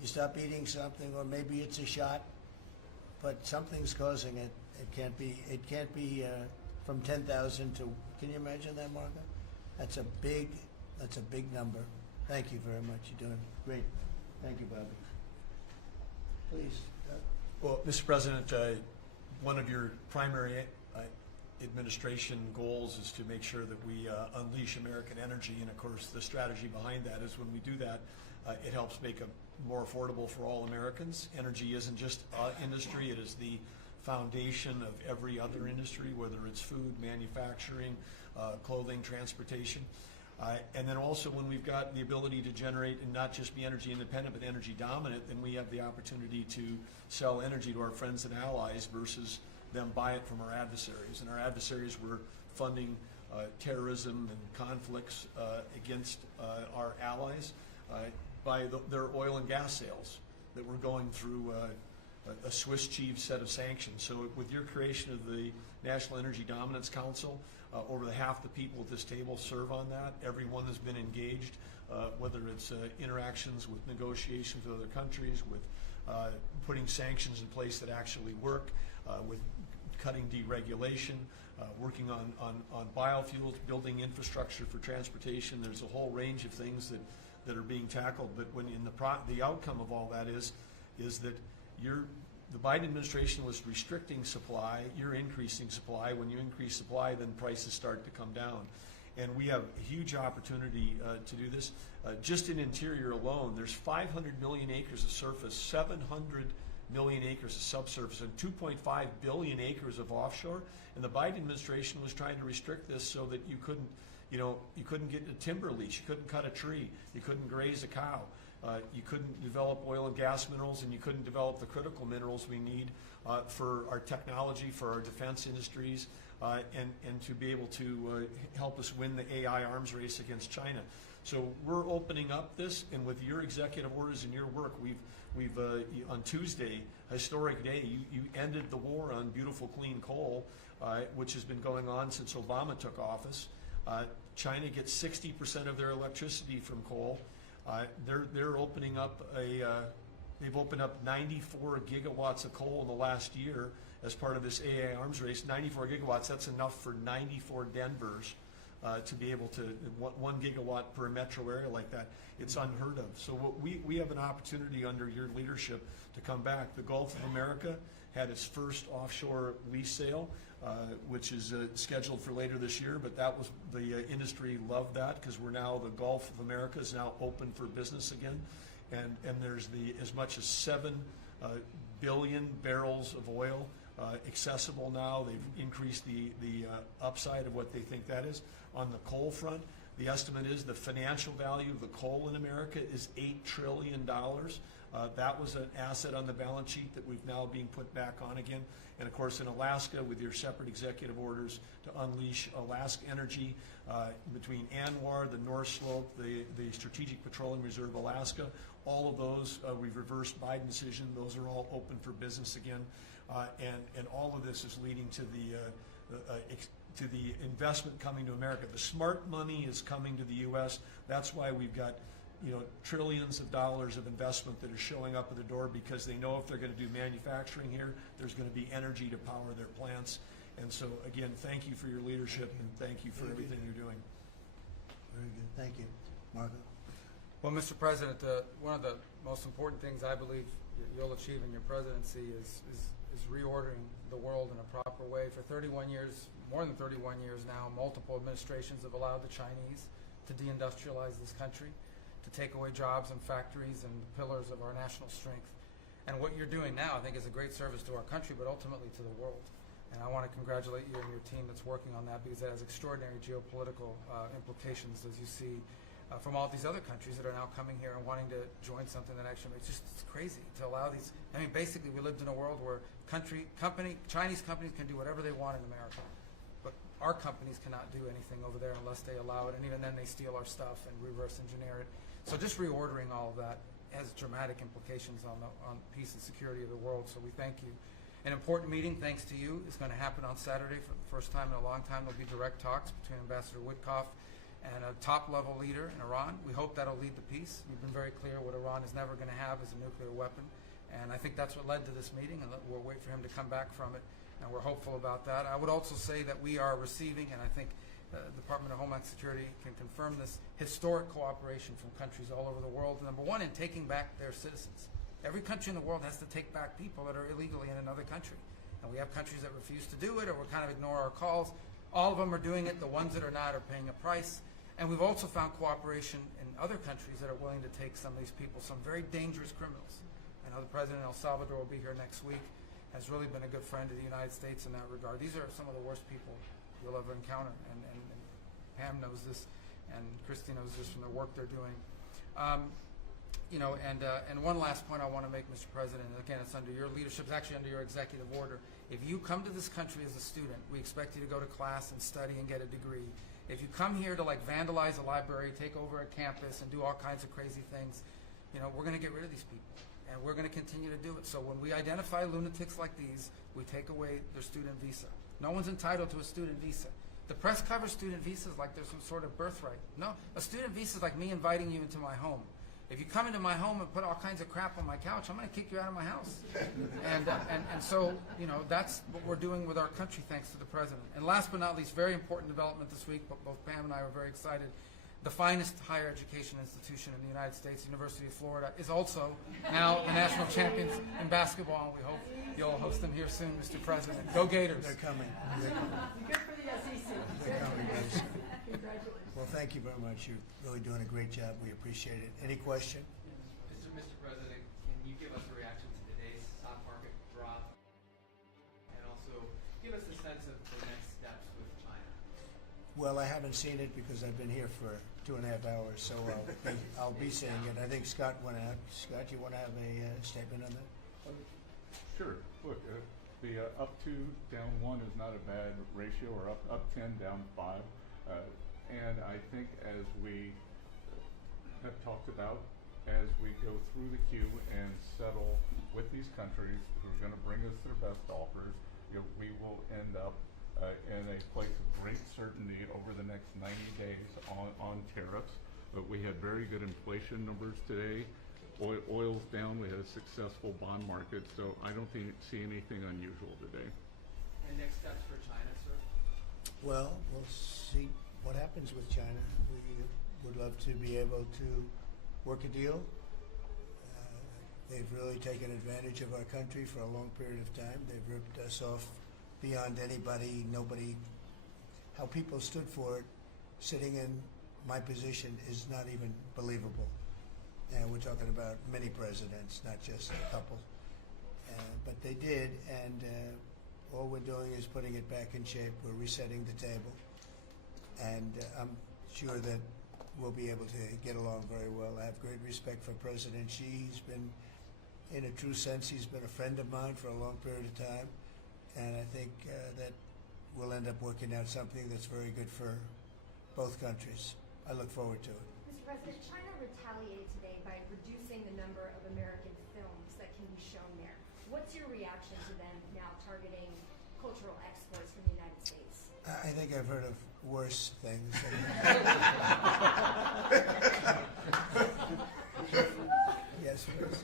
you stop eating something, or maybe it's a shot, but something's causing it. It can't be from 10,000 to. Can you imagine that, Martha? That's a big number. Thank you very much. You're doing great. Thank you, Bobby. Please. Well, Mr. President, one of your primary administration goals is to make sure that we unleash American energy, and of course the strategy behind that is when we do that, it helps make it more affordable for all Americans. Energy isn't just industry, it is the foundation of every other industry, whether it's food, manufacturing, clothing, transportation. And then also when we've got the ability to generate and not just be energy independent but energy dominant, then we have the opportunity to sell energy to our friends and allies versus them buy it from our adversaries. And our adversaries were funding terrorism and conflicts against our allies by their oil and gas sales that were going through a Swiss cheese set of sanctions. So with your creation of the National Energy Dominance Council, over half the people at this table serve on that. Everyone has been engaged, whether it's interactions with negotiations with other countries, with putting sanctions in place that actually work, with cutting deregulation, working on biofuels, building infrastructure for transportation. There's a whole range of things that are being tackled. But when the outcome of all that is that the Biden administration was restricting supply, you're increasing supply. When you increase supply, then prices start to come down. And we have a huge opportunity to do this. Just in interior alone, there's 500 million acres of surface, 700 million acres of subsurface, and 2.5 billion acres of offshore. And the Biden administration was trying to restrict this so that you couldn't get a timber lease, you couldn't cut a tree, you couldn't graze a cow. You couldn't develop oil and gas minerals, and you couldn't develop the critical minerals we need for our technology, for our defense industries, and to be able to help us win the AI arms race against China. So we're opening up this, and with your executive orders and your work, we've on Tuesday, historic day, you ended the war on beautiful clean coal, which has been going on since Obama took office. China gets 60% of their electricity from coal. They're opening up they've opened up 94 gigawatts of coal in the last year as part of this AI arms race. 94 gigawatts, that's enough for 94 Denvers to be able to, 1 gigawatt per metro area like that, it's unheard of. So we have an opportunity under your leadership to come back. The Gulf of America had its first offshore lease sale, which is scheduled for later this year, but that was, the industry loved that because we're now, the Gulf of America is now open for business again. And there's as much as 7 billion barrels of oil accessible now. They've increased the upside of what they think that is. On the coal front, the estimate is the financial value of the coal in America is $8 trillion. That was an asset on the balance sheet that we've now being put back on again. And of course in Alaska, with your separate executive orders to unleash Alaska energy between ANWR, the North Slope, the Strategic Petroleum Reserve Alaska, all of those, we've reversed Biden decision. Those are all open for business again. And all of this is leading to the investment coming to America. The smart money is coming to the U.S. That's why we've got, trillions of dollars of investment that are showing up at the door, because they know if they're going to do manufacturing here, there's going to be energy to power their plants. And so, again, thank you for your leadership and thank you for everything you're doing. Very good. Thank you. Marco? Well, Mr. President, one of the most important things I believe you'll achieve in your presidency is reordering the world in a proper way. For 31 years, more than 31 years now, multiple administrations have allowed the Chinese to deindustrialize this country, to take away jobs and factories and the pillars of our national strength. And what you're doing now, I think, is a great service to our country, but ultimately to the world. And I want to congratulate you and your team that's working on that, because it has extraordinary geopolitical implications, as you see from all these other countries that are now coming here and wanting to join something that actually makes it's crazy to allow these. I mean, basically, we lived in a world where Chinese companies can do whatever they want in America, but our companies cannot do anything over there unless they allow it, and even then they steal our stuff and reverse engineer it. So just reordering all of that has dramatic implications on peace and security of the world, so we thank you. An important meeting, thanks to you, is going to happen on Saturday for the first time in a long time. There'll be direct talks between Ambassador Witkoff and a top-level leader in Iran. We hope that'll lead to peace. We've been very clear what Iran is never going to have is a nuclear weapon, and I think that's what led to this meeting, and we'll wait for him to come back from it, and we're hopeful about that. I would also say that we are receiving, and I think the Department of Homeland Security can confirm this, historic cooperation from countries all over the world. Number one, in taking back their citizens. Every country in the world has to take back people that are illegally in another country. And we have countries that refuse to do it or will kind of ignore our calls. All of them are doing it. The ones that are not are paying a price. And we've also found cooperation in other countries that are willing to take some of these people, some very dangerous criminals. I know the President of El Salvador will be here next week, has really been a good friend to the United States in that regard. These are some of the worst people you'll ever encounter. And Pam knows this, and Christy knows this from the work they're doing. And one last point I want to make, Mr. President, and again, it's under your leadership, it's actually under your executive order. If you come to this country as a student, we expect you to go to class and study and get a degree. If you come here to vandalize a library, take over a campus, and do all kinds of crazy things, we're going to get rid of these people, and we're going to continue to do it. So when we identify lunatics like these, we take away their student visa. No one's entitled to a student visa. The press covers student visas like there's some sort of birthright. No, a student visa is like me inviting you into my home. If you come into my home and put all kinds of crap on my couch, I'm going to kick you out of my house. And so, that's what we're doing with our country, thanks to the President. And last but not least, very important development this week, but both Pam and I were very excited. The finest higher education institution in the United States, University of Florida, is also now the national champions in basketball, and we hope you'll host them here soon, Mr. President. Go Gators. They're coming. Good for the SEC. They're coming, guys. Congratulations. Well, thank you very much. You're really doing a great job. We appreciate it. Any question? Mr. President, can you give us a reaction to today's stock market drop, and also give us a sense of the next steps with China? Well, I haven't seen it because I've been here for 2.5 hours, so I'll be seeing it. I think Scott went out. Scott, you want to have a statement on that? Sure. Look, the up 2, down 1 is not a bad ratio, or up 10, down 5. And I think as we have talked about, as we go through the queue and settle with these countries who are going to bring us their best offers, we will end up in a place of great certainty over the next 90 days on tariffs. But we had very good inflation numbers today. Oil's down. We had a successful bond market, so I don't see anything unusual today. And next steps for China, sir? Well, we'll see what happens with China. We would love to be able to work a deal. They've really taken advantage of our country for a long period of time. They've ripped us off beyond anybody, nobody. How people stood for it, sitting in my position, is not even believable. And we're talking about many presidents, not just a couple. But they did, and all we're doing is putting it back in shape. We're resetting the table. And I'm sure that we'll be able to get along very well. I have great respect for President Xi. He's been, in a true sense, he's been a friend of mine for a long period of time. And I think that we'll end up working out something that's very good for both countries. I look forward to it. Mr. President, China retaliated today by reducing the number of American films that can be shown there. What's your reaction to them now targeting cultural exports from the United States? I think I've heard of worse things. Yes, please.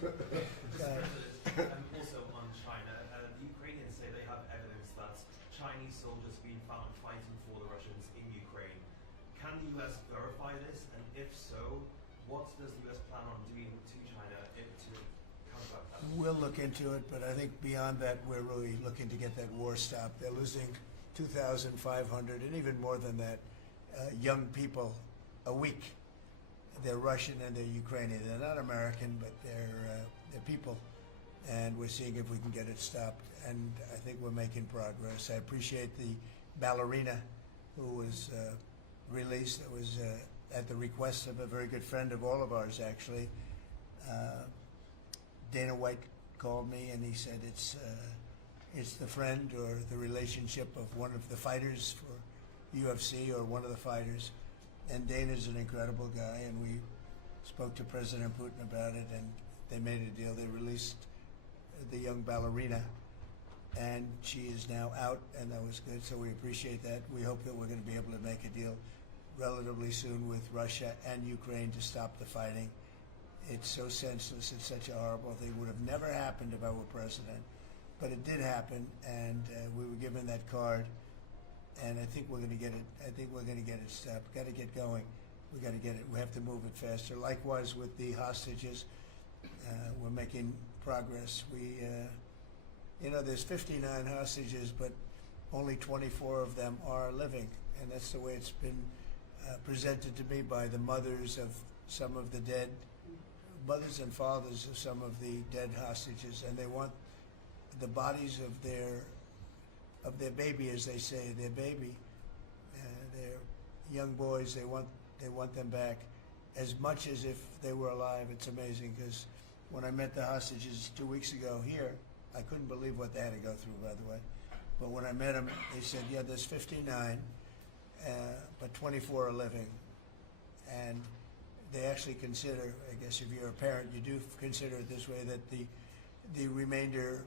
Also on China, the Ukrainians say they have evidence that Chinese soldiers have been found fighting for the Russians in Ukraine. Can the US verify this? And if so, what does the US plan on doing to China to counter that? We'll look into it, but I think beyond that, we're really looking to get that war stopped. They're losing 2,500 and even more than that young people a week. They're Russian and they're Ukrainian. They're not American, but they're people. And we're seeing if we can get it stopped. And I think we're making progress. I appreciate the ballerina who was released. It was at the request of a very good friend of all of ours, actually. Dana White called me and he said it's the friend or the relationship of one of the fighters for UFC or one of the fighters. And Dana's an incredible guy, and we spoke to President Putin about it, and they made a deal. They released the young ballerina, and she is now out, and that was good, so we appreciate that. We hope that we're going to be able to make a deal relatively soon with Russia and Ukraine to stop the fighting. It's so senseless. It's such a horrible thing. It would have never happened if I were president, but it did happen, and we were given that card. And I think we're going to get it. I think we're going to get it stopped. Got to get going. We got to get it. We have to move it faster. Likewise with the hostages, we're making progress. We, there's 59 hostages, but only 24 of them are living, and that's the way it's been presented to me by the mothers of some of the dead, mothers and fathers of some of the dead hostages, and they want the bodies of their baby, as they say, their baby, their young boys. They want them back as much as if they were alive. It's amazing because when I met the hostages 2 weeks ago here, I couldn't believe what they had to go through, by the way. But when I met them, they said, yeah, there's 59, but 24 are living. And they actually consider, I guess if you're a parent, you do consider it this way, that the remainder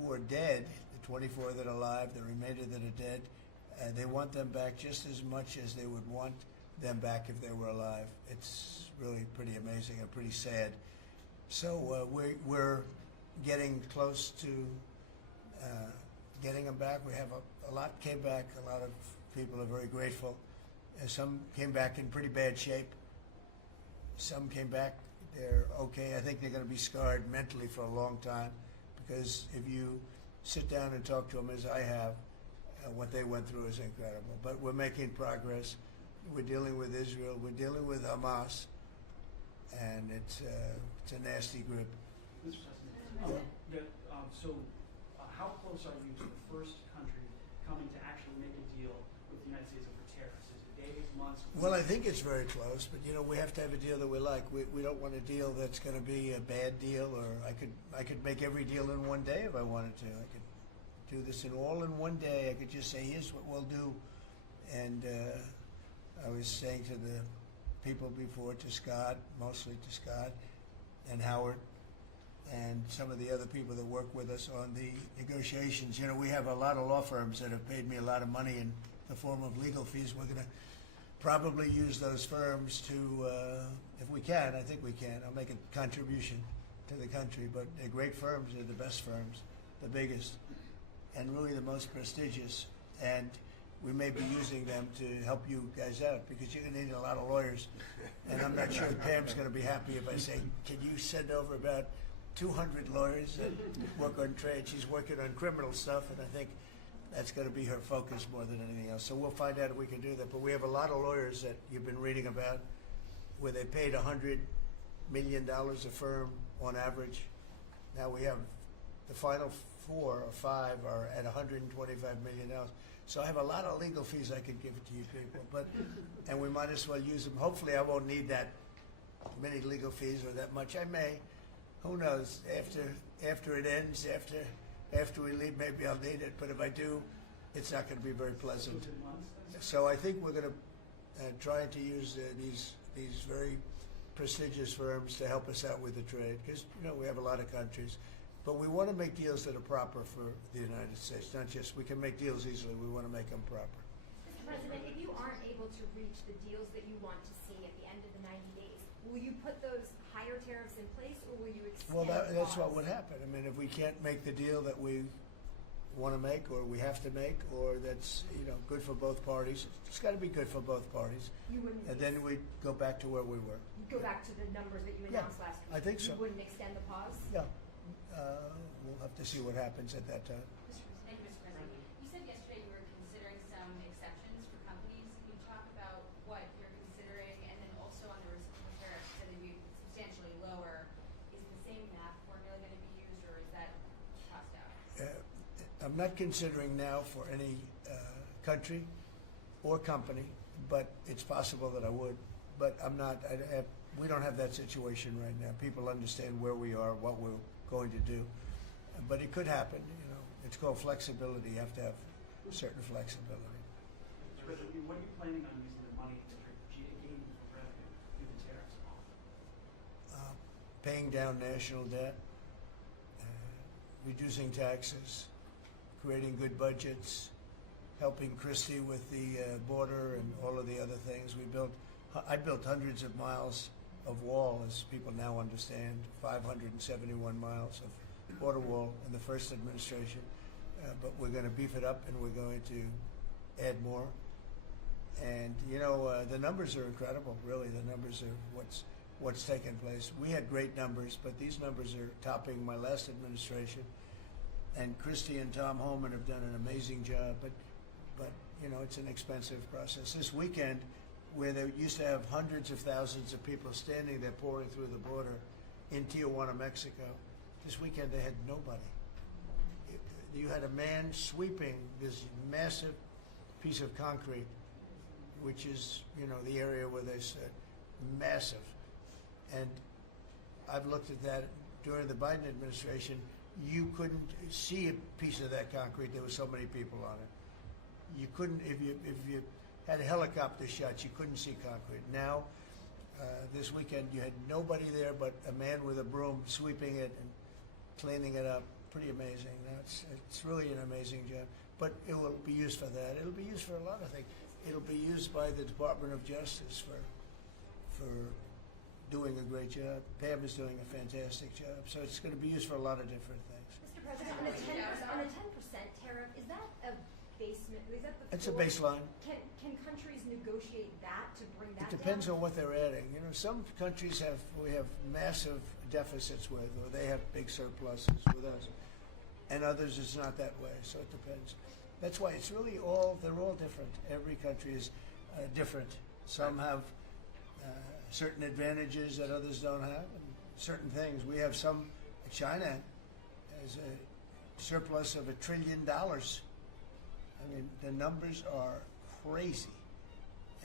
who are dead, 24 that are alive, the remainder that are dead, they want them back just as much as they would want them back if they were alive. It's really pretty amazing and pretty sad. So we're getting close to getting them back. We have a lot came back. A lot of people are very grateful. Some came back in pretty bad shape. Some came back, they're okay. I think they're going to be scarred mentally for a long time because if you sit down and talk to them as I have, what they went through is incredible. But we're making progress. We're dealing with Israel. We're dealing with Hamas, and it's a nasty group. Mr. President, how close are you to the first country coming to actually make a deal with the United States over tariffs? Is it days, months? Well, I think it's very close, but we have to have a deal that we like. We don't want a deal that's going to be a bad deal, or I could make every deal in one day if I wanted to. I could do this all in one day. I could just say, here's what we'll do. And I was saying to the people before, to Scott, mostly to Scott and Howard, and some of the other people that work with us on the negotiations. We have a lot of law firms that have paid me a lot of money in the form of legal fees. We're going to probably use those firms to, if we can, I think we can. I'll make a contribution to the country, but they're great firms. They're the best firms, the biggest, and really the most prestigious. And we may be using them to help you guys out, because you're going to need a lot of lawyers. And I'm not sure Pam's going to be happy if I say, can you send over about 200 lawyers that work on trade? She's working on criminal stuff, and I think that's going to be her focus more than anything else. So we'll find out if we can do that. But we have a lot of lawyers that you've been reading about where they paid $100 million a firm on average. Now we have the final 4 or 5 are at $125 million. So I have a lot of legal fees I could give to you people, and we might as well use them. Hopefully I won't need that many legal fees or that much. I may. Who knows? After it ends, after we leave, maybe I'll need it. But if I do, it's not going to be very pleasant. So I think we're going to try to use these very prestigious firms to help us out with the trade, because we have a lot of countries. But we want to make deals that are proper for the United States, not just we can make deals easily. We want to make them proper. Mr. President, if you aren't able to reach the deals that you want to see at the end of the 90 days, will you put those higher tariffs in place, or will you extend Well, that's what pause? would happen. I mean, if we can't make the deal that we want to make, or we have to make, or that's good for both parties, it's got to be good for both parties. You wouldn't. And then we go back to where we were. Go back to the numbers that you announced last week. I think so. You wouldn't extend the pause. Yeah. We'll have to see what happens at that time. Thank you, Mr. President. You said yesterday you were considering some exceptions for companies. Can you talk about what you're considering, and then also on the reciprocal tariffs that would be substantially lower? Is the same math formula going to be used, or is that tossed out? I'm not considering now for any country or company, but it's possible that I would. But I'm not. We don't have that situation right now. People understand where we are, what we're going to do. But it could happen. It's called flexibility. You have to have certain flexibility. What are you planning on using the money that you're gaining for revenue through the tariffs? Paying down national debt, reducing taxes, creating good budgets, helping Christie with the border and all of the other things. I built hundreds of miles of wall, as people now understand, 571 miles of border wall in the first administration. But we're going to beef it up, and we're going to add more. And the numbers are incredible. Really, the numbers are what's taken place. We had great numbers, but these numbers are topping my last administration. And Christie and Tom Homan have done an amazing job. But it's an expensive process. This weekend, where they used to have hundreds of thousands of people standing there pouring through the border in Tijuana, Mexico, this weekend they had nobody. You had a man sweeping this massive piece of concrete, which is, the area where they said massive. And I've looked at that during the Biden administration. You couldn't see a piece of that concrete. There were so many people on it. You couldn't, if you had a helicopter shots, you couldn't see concrete. Now, this weekend, you had nobody there but a man with a broom sweeping it and cleaning it up. Pretty amazing. Now, it's really an amazing job. But it will be used for that. It'll be used for a lot of things. It'll be used by the Department of Justice for doing a great job. Pam is doing a fantastic job. So it's going to be used for a lot of different things. Mr. President, on a 10% tariff, is that a basement? Is that the It's a floor? baseline. Can countries negotiate that to bring that It depends down? on what they're adding. Some countries we have massive deficits with, or they have big surpluses with us. And others, it's not that way, so it depends. That's why it's really they're all different. Every country is different. Some have certain advantages that others don't have, and certain things. We have China has a surplus of $1 trillion. I mean, the numbers are crazy.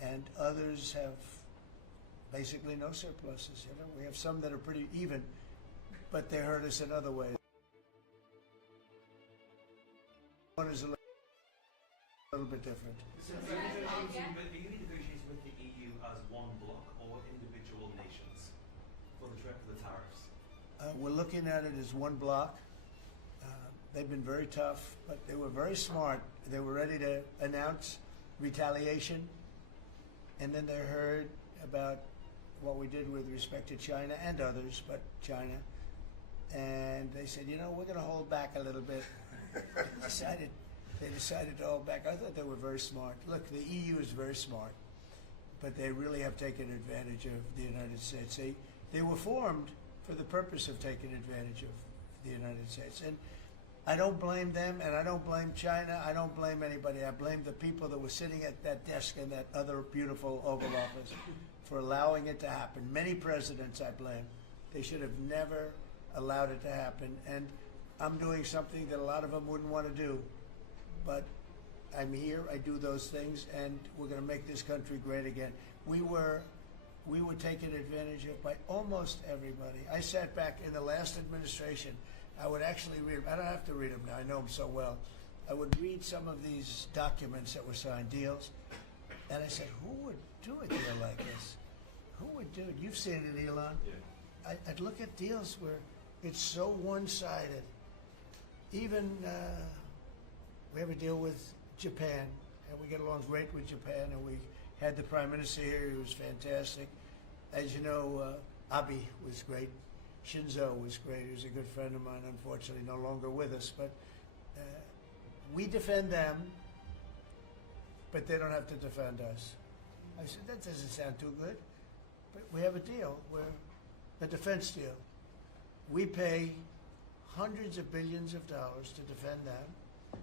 And others have basically no surpluses. We have some that are pretty even, but they hurt us in other ways. One is a little bit different. So are you negotiating with the EU as one bloc or individual nations for the tariffs? We're looking at it as one bloc. They've been very tough, but they were very smart. They were ready to announce retaliation, and then they heard about what we did with respect to China and others, but China. And they said, we're going to hold back a little bit. Decided They decided to hold back. I thought they were very smart. Look, the EU is very smart, but they really have taken advantage of the United States. They were formed for the purpose of taking advantage of the United States. And I don't blame them, and I don't blame China. I don't blame anybody. I blame the people that were sitting at that desk in that other beautiful Oval Office for allowing it to happen. Many presidents I blame. They should have never allowed it to happen. And I'm doing something that a lot of them wouldn't want to do. But I'm here, I do those things, and we're going to make this country great again. We were taken advantage of by almost everybody. I sat back in the last administration. I would actually read them. I don't have to read them now. I know them so well. I would read some of these documents that were signed, deals, and I said, who would do a deal like this? Who would do it? You've seen it, Elon. Yeah. I'd look at deals where it's so one-sided. Even we have a deal with Japan, and we get along great with Japan, and we had the Prime Minister here. He was fantastic. As you know, Abe was great. Shinzo was great. He was a good friend of mine, unfortunately no longer with us. But we defend them, but they don't have to defend us. I said, that doesn't sound too good. But we have a deal where a defense deal. We pay hundreds of billions of dollars to defend them.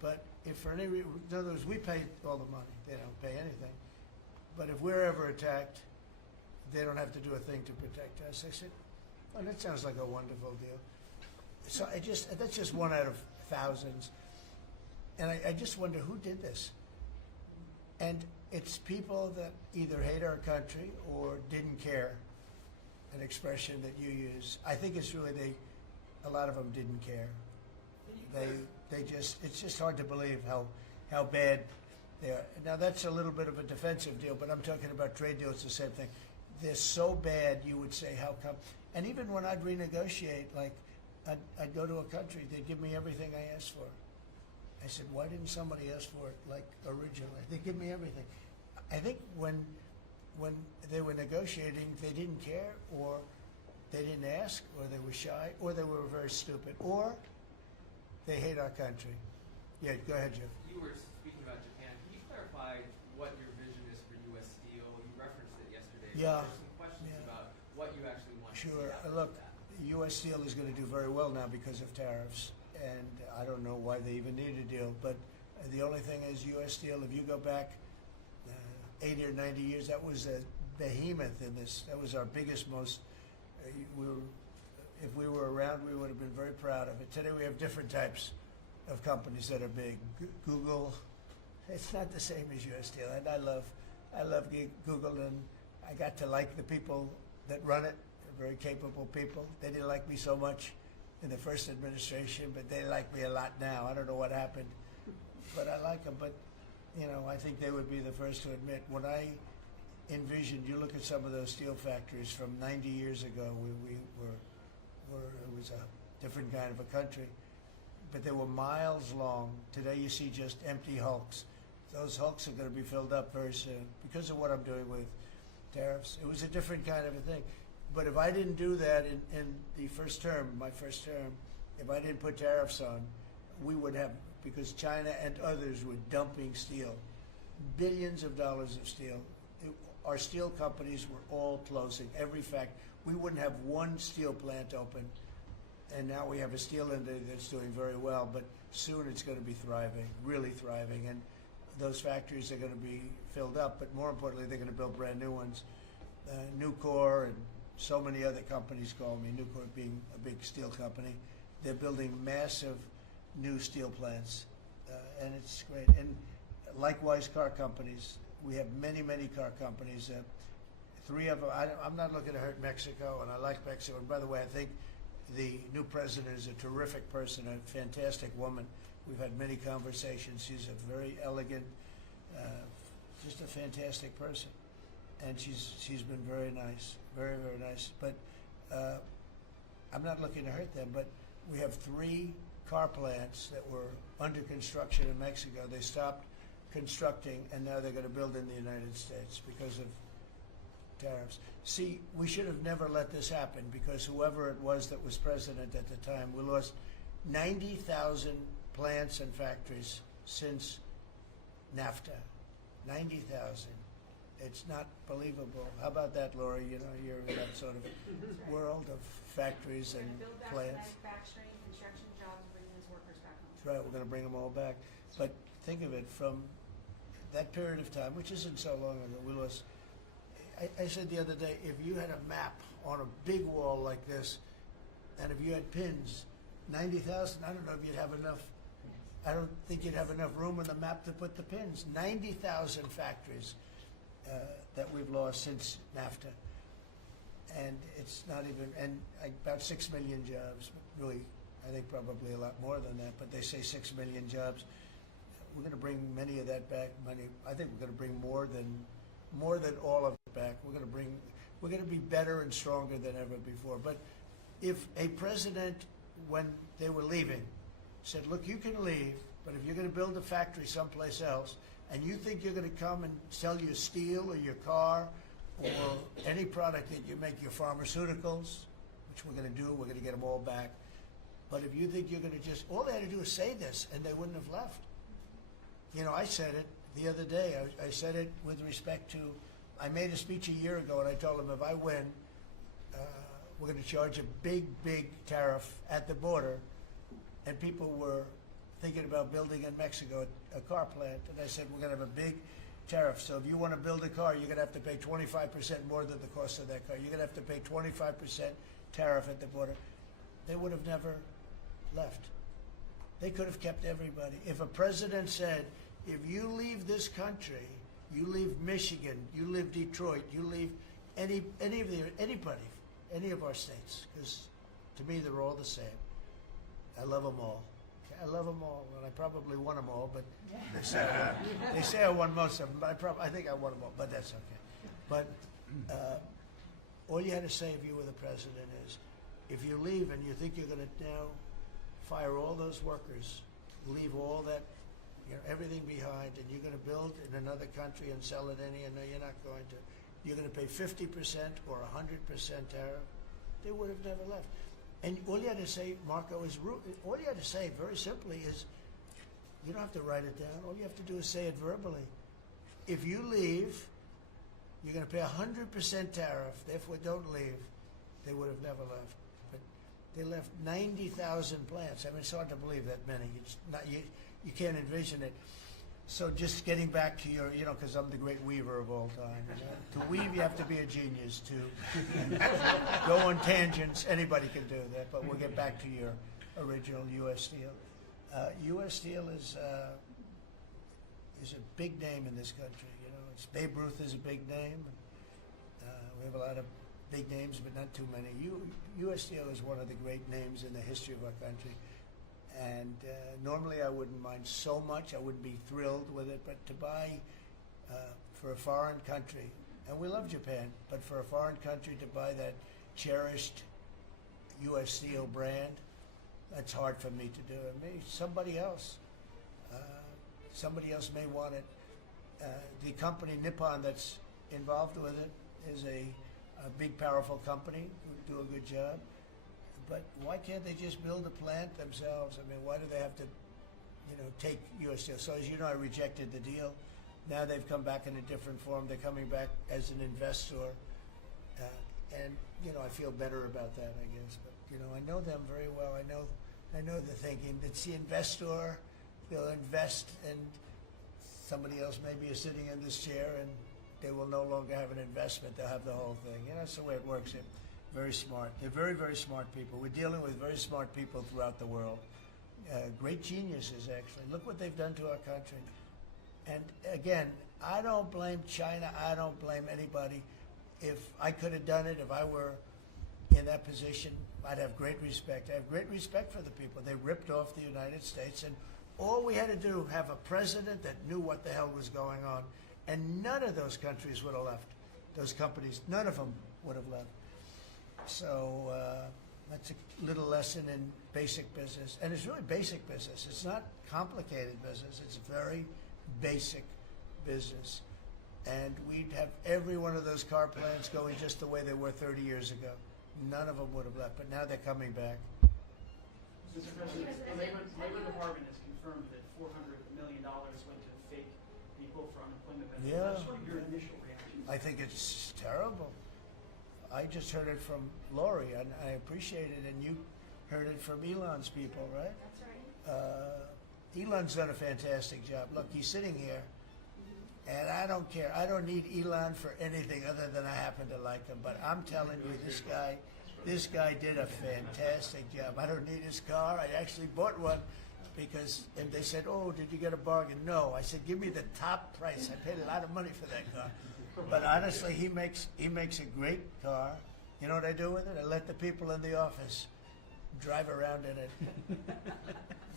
But if for any reason, in other words, we pay all the money. They don't pay anything. But if we're ever attacked, they don't have to do a thing to protect us. I said, well, that sounds like a wonderful deal. So that's just one out of thousands. And I just wonder who did this. And it's people that either hate our country or didn't care, an expression that you use. I think it's really a lot of them didn't care. It's just hard to believe how bad they are. Now that's a little bit of a defensive deal, but I'm talking about trade deals, the same thing. They're so bad, you would say, how come? And even when I'd renegotiate, like I'd go to a country, they'd give me everything I asked for. I said, why didn't somebody ask for it like originally? They give me everything. I think when they were negotiating, they didn't care, or they didn't ask, or they were shy, or they were very stupid, or they hate our country. Yeah, go ahead, Jeff. You were speaking about Japan. Can you clarify what your vision is for U.S. Steel? You referenced it yesterday. Yeah. There's some questions about what you actually want to see Sure. out of Look, that. U.S. Steel is going to do very well now because of tariffs, and I don't know why they even need a deal. But the only thing is, U.S. Steel, if you go back 80 or 90 years, that was a behemoth in this. That was our biggest, most. If we were around, we would have been very proud of it. Today we have different types of companies that are big. Google, it's not the same as U.S. Steel, and I love Google, and I got to like the people that run it. They're very capable people. They didn't like me so much in the first administration, but they like me a lot now. I don't know what happened, but I like them. But I think they would be the first to admit, when I envisioned, you look at some of those steel factories from 90 years ago, it was a different kind of a country, but they were miles long. Today you see just empty hulks. Those hulks are going to be filled up very soon because of what I'm doing with tariffs. It was a different kind of a thing. But if I didn't do that in the first term, my first term, if I didn't put tariffs on, we would have, because China and others were dumping steel, billions of dollars of steel. Our steel companies were all closing, every factory. We wouldn't have one steel plant open, and now we have a steel industry that's doing very well, but soon it's going to be thriving, really thriving, and those factories are going to be filled up, but more importantly, they're going to build brand new ones. Nucor and so many other companies call me, Nucor being a big steel company. They're building massive new steel plants, and it's great. And likewise, car companies. We have many, many car companies. 3 of them, I'm not looking to hurt Mexico, and I like Mexico. And by the way, I think the new president is a terrific person, a fantastic woman. We've had many conversations. She's a very elegant, just a fantastic person. And she's been very nice, very, very nice. But I'm not looking to hurt them, but we have 3 car plants that were under construction in Mexico. They stopped constructing, and now they're going to build in the United States because of tariffs. See, we should have never let this happen, because whoever it was that was president at the time, we lost 90,000 plants and factories since NAFTA. 90,000. It's not believable. How about that, Laura? You know, you're in that sort of world of factories and Build back plants. manufacturing, construction jobs, bringing those workers back home. That's right, we're going to bring them all back. But think of it, from that period of time, which isn't so long ago, we lost. I said the other day, if you had a map on a big wall like this, and if you had pins, 90,000, I don't know if you'd have enough. I don't think you'd have enough room on the map to put the pins. 90,000 factories that we've lost since NAFTA. And it's not even, and about 6 million jobs. Really, I think probably a lot more than that, but they say 6 million jobs. We're going to bring many of that back. I think we're going to bring more than all of it back. We're going to be better and stronger than ever before. But if a president, when they were leaving, said, look, you can leave, but if you're going to build a factory someplace else, and you think you're going to come and sell your steel or your car or any product that you make, your pharmaceuticals, which we're going to do, we're going to get them all back. But if you think you're going to just, all they had to do is say this, and they wouldn't have left. You know, I said it the other day. I said it with respect to, I made a speech a year ago, and I told them if I win, we're going to charge a big, big tariff at the border. And people were thinking about building in Mexico a car plant. And I said, we're going to have a big tariff. So if you want to build a car, you're going to have to pay 25% more than the cost of that car. You're going to have to pay 25% tariff at the border. They would have never left. They could have kept everybody. If a president said, if you leave this country, you leave Michigan, you leave Detroit, you leave anybody, any of our states, because to me they're all the same. I love them all. I love them all, and I probably won them all, but they say I won most of them, but I think I won them all, but that's okay. But all you had to say if you were the president is, if you leave and you think you're going to now fire all those workers, leave all that, everything behind, and you're going to build in another country and sell it any, and no, you're not going to. You're going to pay 50% or 100% tariff. They would have never left. And all you had to say, Marco, is all you had to say very simply is, you don't have to write it down. All you have to do is say it verbally. If you leave, you're going to pay 100% tariff. Therefore, don't leave. They would have never left. But they left 90,000 plants. I mean, it's hard to believe that many. It's not, you can't envision it. So just getting back to your, because I'm the great weaver of all time. To weave, you have to be a genius. To go on tangents, anybody can do that. But we'll get back to your original U.S. Steel. U.S. Steel is a big name in this country. It's Babe Ruth is a big name. We have a lot of big names, but not too many. U.S. Steel is one of the great names in the history of our country. And normally I wouldn't mind so much. I wouldn't be thrilled with it. But to buy for a foreign country, and we love Japan, but for a foreign country to buy that cherished U.S. Steel brand, that's hard for me to do. Maybe somebody else may want it. The company Nippon that's involved with it is a big, powerful company who do a good job. But why can't they just build a plant themselves? I mean, why do they have to, take U.S. Steel? So as you know, I rejected the deal. Now they've come back in a different form. They're coming back as an investor. And, I feel better about that, I guess. But, I know them very well. I know the thinking. It's the investor. They'll invest, and somebody else maybe is sitting in this chair, and they will no longer have an investment. They'll have the whole thing. That's the way it works. Very smart. They're very, very smart people. We're dealing with very smart people throughout the world. Great geniuses, actually. Look what they've done to our country. And again, I don't blame China. I don't blame anybody. If I could have done it, if I were in that position, I'd have great respect. I have great respect for the people. They ripped off the United States, and all we had to do, have a president that knew what the hell was going on. And none of those countries would have left. Those companies, none of them would have left. So that's a little lesson in basic business. And it's really basic business. It's not complicated business. It's very basic business. And we'd have every one of those car plants going just the way they were 30 years ago. None of them would have left. But now they're coming back. Mr. President, the Labor Department has confirmed that $400 million went to fake people for unemployment benefits. Yeah. I just want your initial reaction. I think it's terrible. I just heard it from Lori, and I appreciate it, and you heard it from Elon's people, right? That's right. Elon's done a fantastic job. Look, he's sitting here, and I don't care. I don't need Elon for anything other than I happen to like him. But I'm telling you, this guy did a fantastic job. I don't need his car. I actually bought one because, and they said, "Oh, did you get a bargain?" No, I said, "Give me the top price." I paid a lot of money for that car. But honestly, he makes a great car. You know what I do with it? I let the people in the office drive around in it.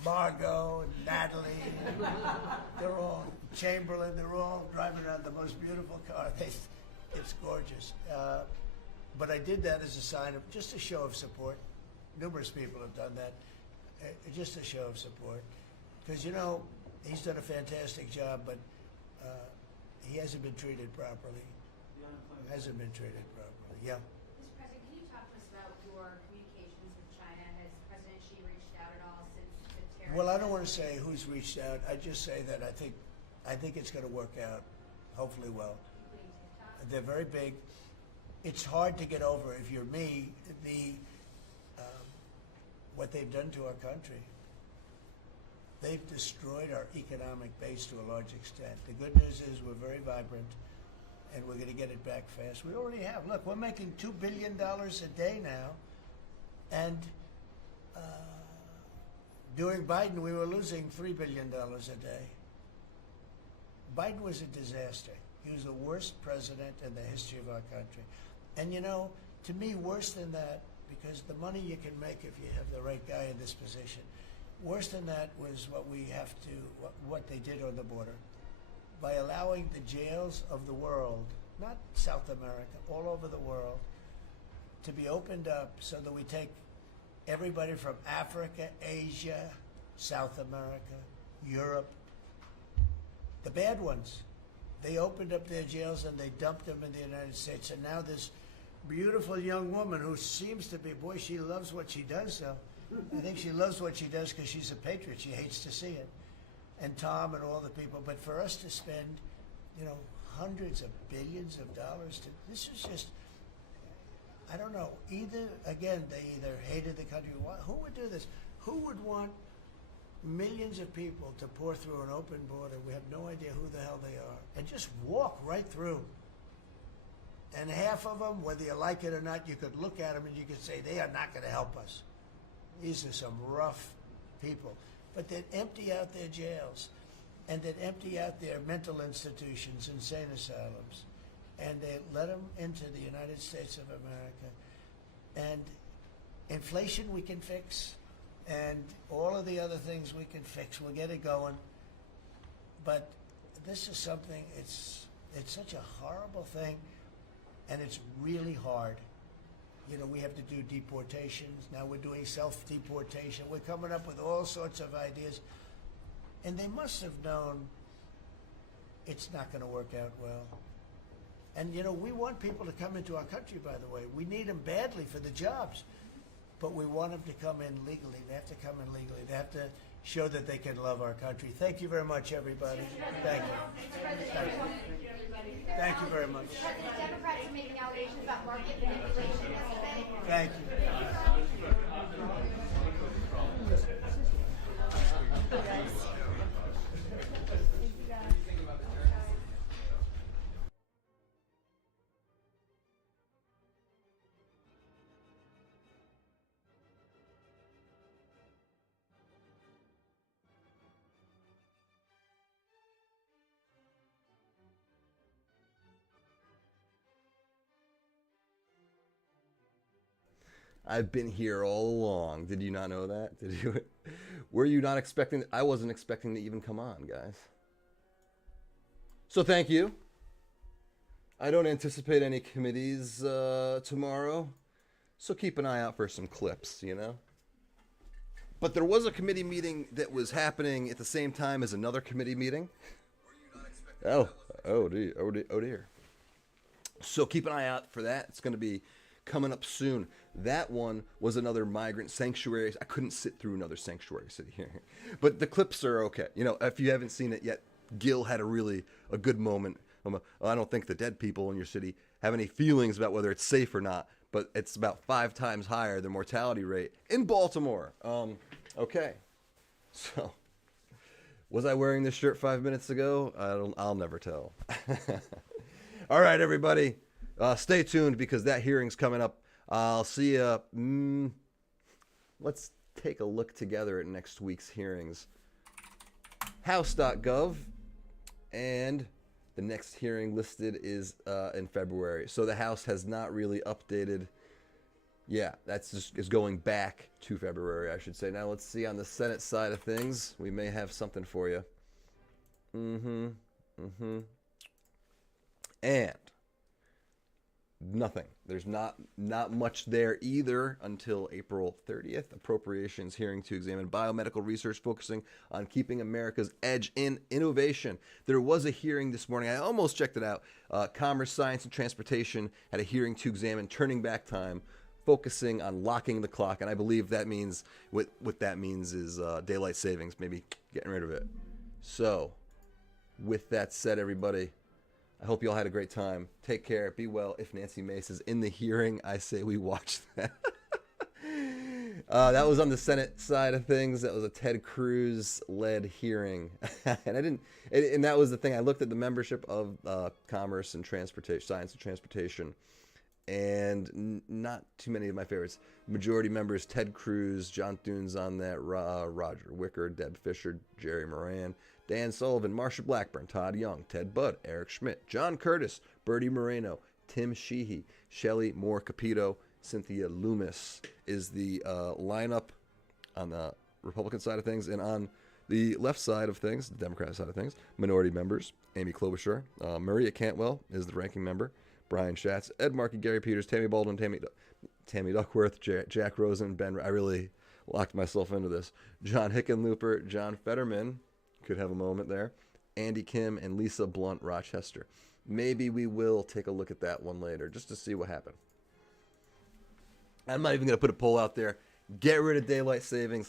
Margot and Natalie, they're all, Chamberlain, they're all driving around the most beautiful car. It's gorgeous. But I did that as a sign of, just a show of support. Numerous people have done that. Just a show of support. Because, you know, he's done a fantastic job, but he hasn't been treated properly. Hasn't been treated properly. Yeah. Mr. President, can you talk to us about your communications with China? Has President Xi reached out at all since the terror? Well, I don't want to say who's reached out. I just say that I think it's going to work out, hopefully well. They're very big. It's hard to get over, if you're me, what they've done to our country. They've destroyed our economic base to a large extent. The good news is we're very vibrant, and we're going to get it back fast. We already have. Look, we're making $2 billion a day now, and during Biden, we were losing $3 billion a day. Biden was a disaster. He was the worst president in the history of our country. And you know, to me, worse than that, because the money you can make if you have the right guy in this position, worse than that was what they did on the border. By allowing the jails of the world, not South America, all over the world, to be opened up so that we take everybody from Africa, Asia, South America, Europe, the bad ones. They opened up their jails and they dumped them in the United States. And now this beautiful young woman who seems to be, boy, she loves what she does, though. I think she loves what she does because she's a patriot. She hates to see it. And Tom and all the people. But for us to spend, you know, hundreds of billions of dollars this is just, I don't know. They either hated the country. Who would do this? Who would want millions of people to pour through an open border? We have no idea who the hell they are. And just walk right through. And half of them, whether you like it or not, you could look at them and you could say, they are not going to help us. These are some rough people. But they'd empty out their jails, and they'd empty out their mental institutions, insane asylums, and they let them into the United States of America. And inflation we can fix, and all of the other things we can fix. We'll get it going. But this is something, it's such a horrible thing, and it's really hard. You know, we have to do deportations. Now we're doing self-deportation. We're coming up with all sorts of ideas. And they must have known it's not going to work out well. And, you know, we want people to come into our country, by the way. We need them badly for the jobs. But we want them to come in legally. They have to come in legally. They have to show that they can love our country. Thank you very much, everybody. Thank you. Thank you very much. The Democrats are making allegations about market manipulation. Thank you. I've been here all along. Did you not know that? Did you? Were you not expecting? I wasn't expecting to even come on, guys. So thank you. I don't anticipate any committees tomorrow, so keep an eye out for some clips, you know. But there was a committee meeting that was happening at the same time as another committee meeting. Oh dear. So keep an eye out for that. It's going to be coming up soon. That one was another migrant sanctuary. I couldn't sit through another sanctuary city here. But the clips are okay. You know, if you haven't seen it yet, Gil had a good moment. I don't think the dead people in your city have any feelings about whether it's safe or not, but it's about 5 times higher than mortality rate in Baltimore. Okay. So, was I wearing this shirt 5 minutes ago? I'll never tell. All right, everybody. Stay tuned because that hearing's coming up. I'll see you. Let's take a look together at next week's hearings. House.gov, and the next hearing listed is in February. So the House has not really updated. Yeah, that's just is going back to February, I should say. Now let's see on the Senate side of things. We may have something for you. And nothing. There's not much there either until April 30th. Appropriations hearing to examine biomedical research focusing on keeping America's edge in innovation. There was a hearing this morning. I almost checked it out. Commerce, Science, and Transportation had a hearing to examine turning back time, focusing on locking the clock. And I believe that means, what that means is daylight savings, maybe getting rid of it. So, with that said, everybody, I hope you all had a great time. Take care. Be well. If Nancy Mace is in the hearing, I say we watch that. That was on the Senate side of things. That was a Ted Cruz-led hearing. And that was the thing. I looked at the membership of Commerce and Transportation, Science and Transportation, and not too many of my favorites. Majority members, Ted Cruz, John Thune's on that, Roger Wicker, Deb Fisher, Jerry Moran, Dan Sullivan, Marsha Blackburn, Todd Young, Ted Budd, Eric Schmidt, John Curtis, Bertie Moreno, Tim Sheehy, Shelley Moore Capito, Cynthia Loomis is the lineup on the Republican side of things. And on the left side of things, the Democratic side of things, minority members, Amy Klobuchar, Maria Cantwell is the ranking member, Brian Schatz, Ed Markey, Gary Peters, Tammy Baldwin, Tammy Duckworth, Jack Rosen, Ben. I really locked myself into this. John Hickenlooper, John Fetterman could have a moment there. Andy Kim and Lisa Blunt Rochester. Maybe we will take a look at that one later just to see what happened. I'm not even going to put a poll out there. Get rid of daylight savings.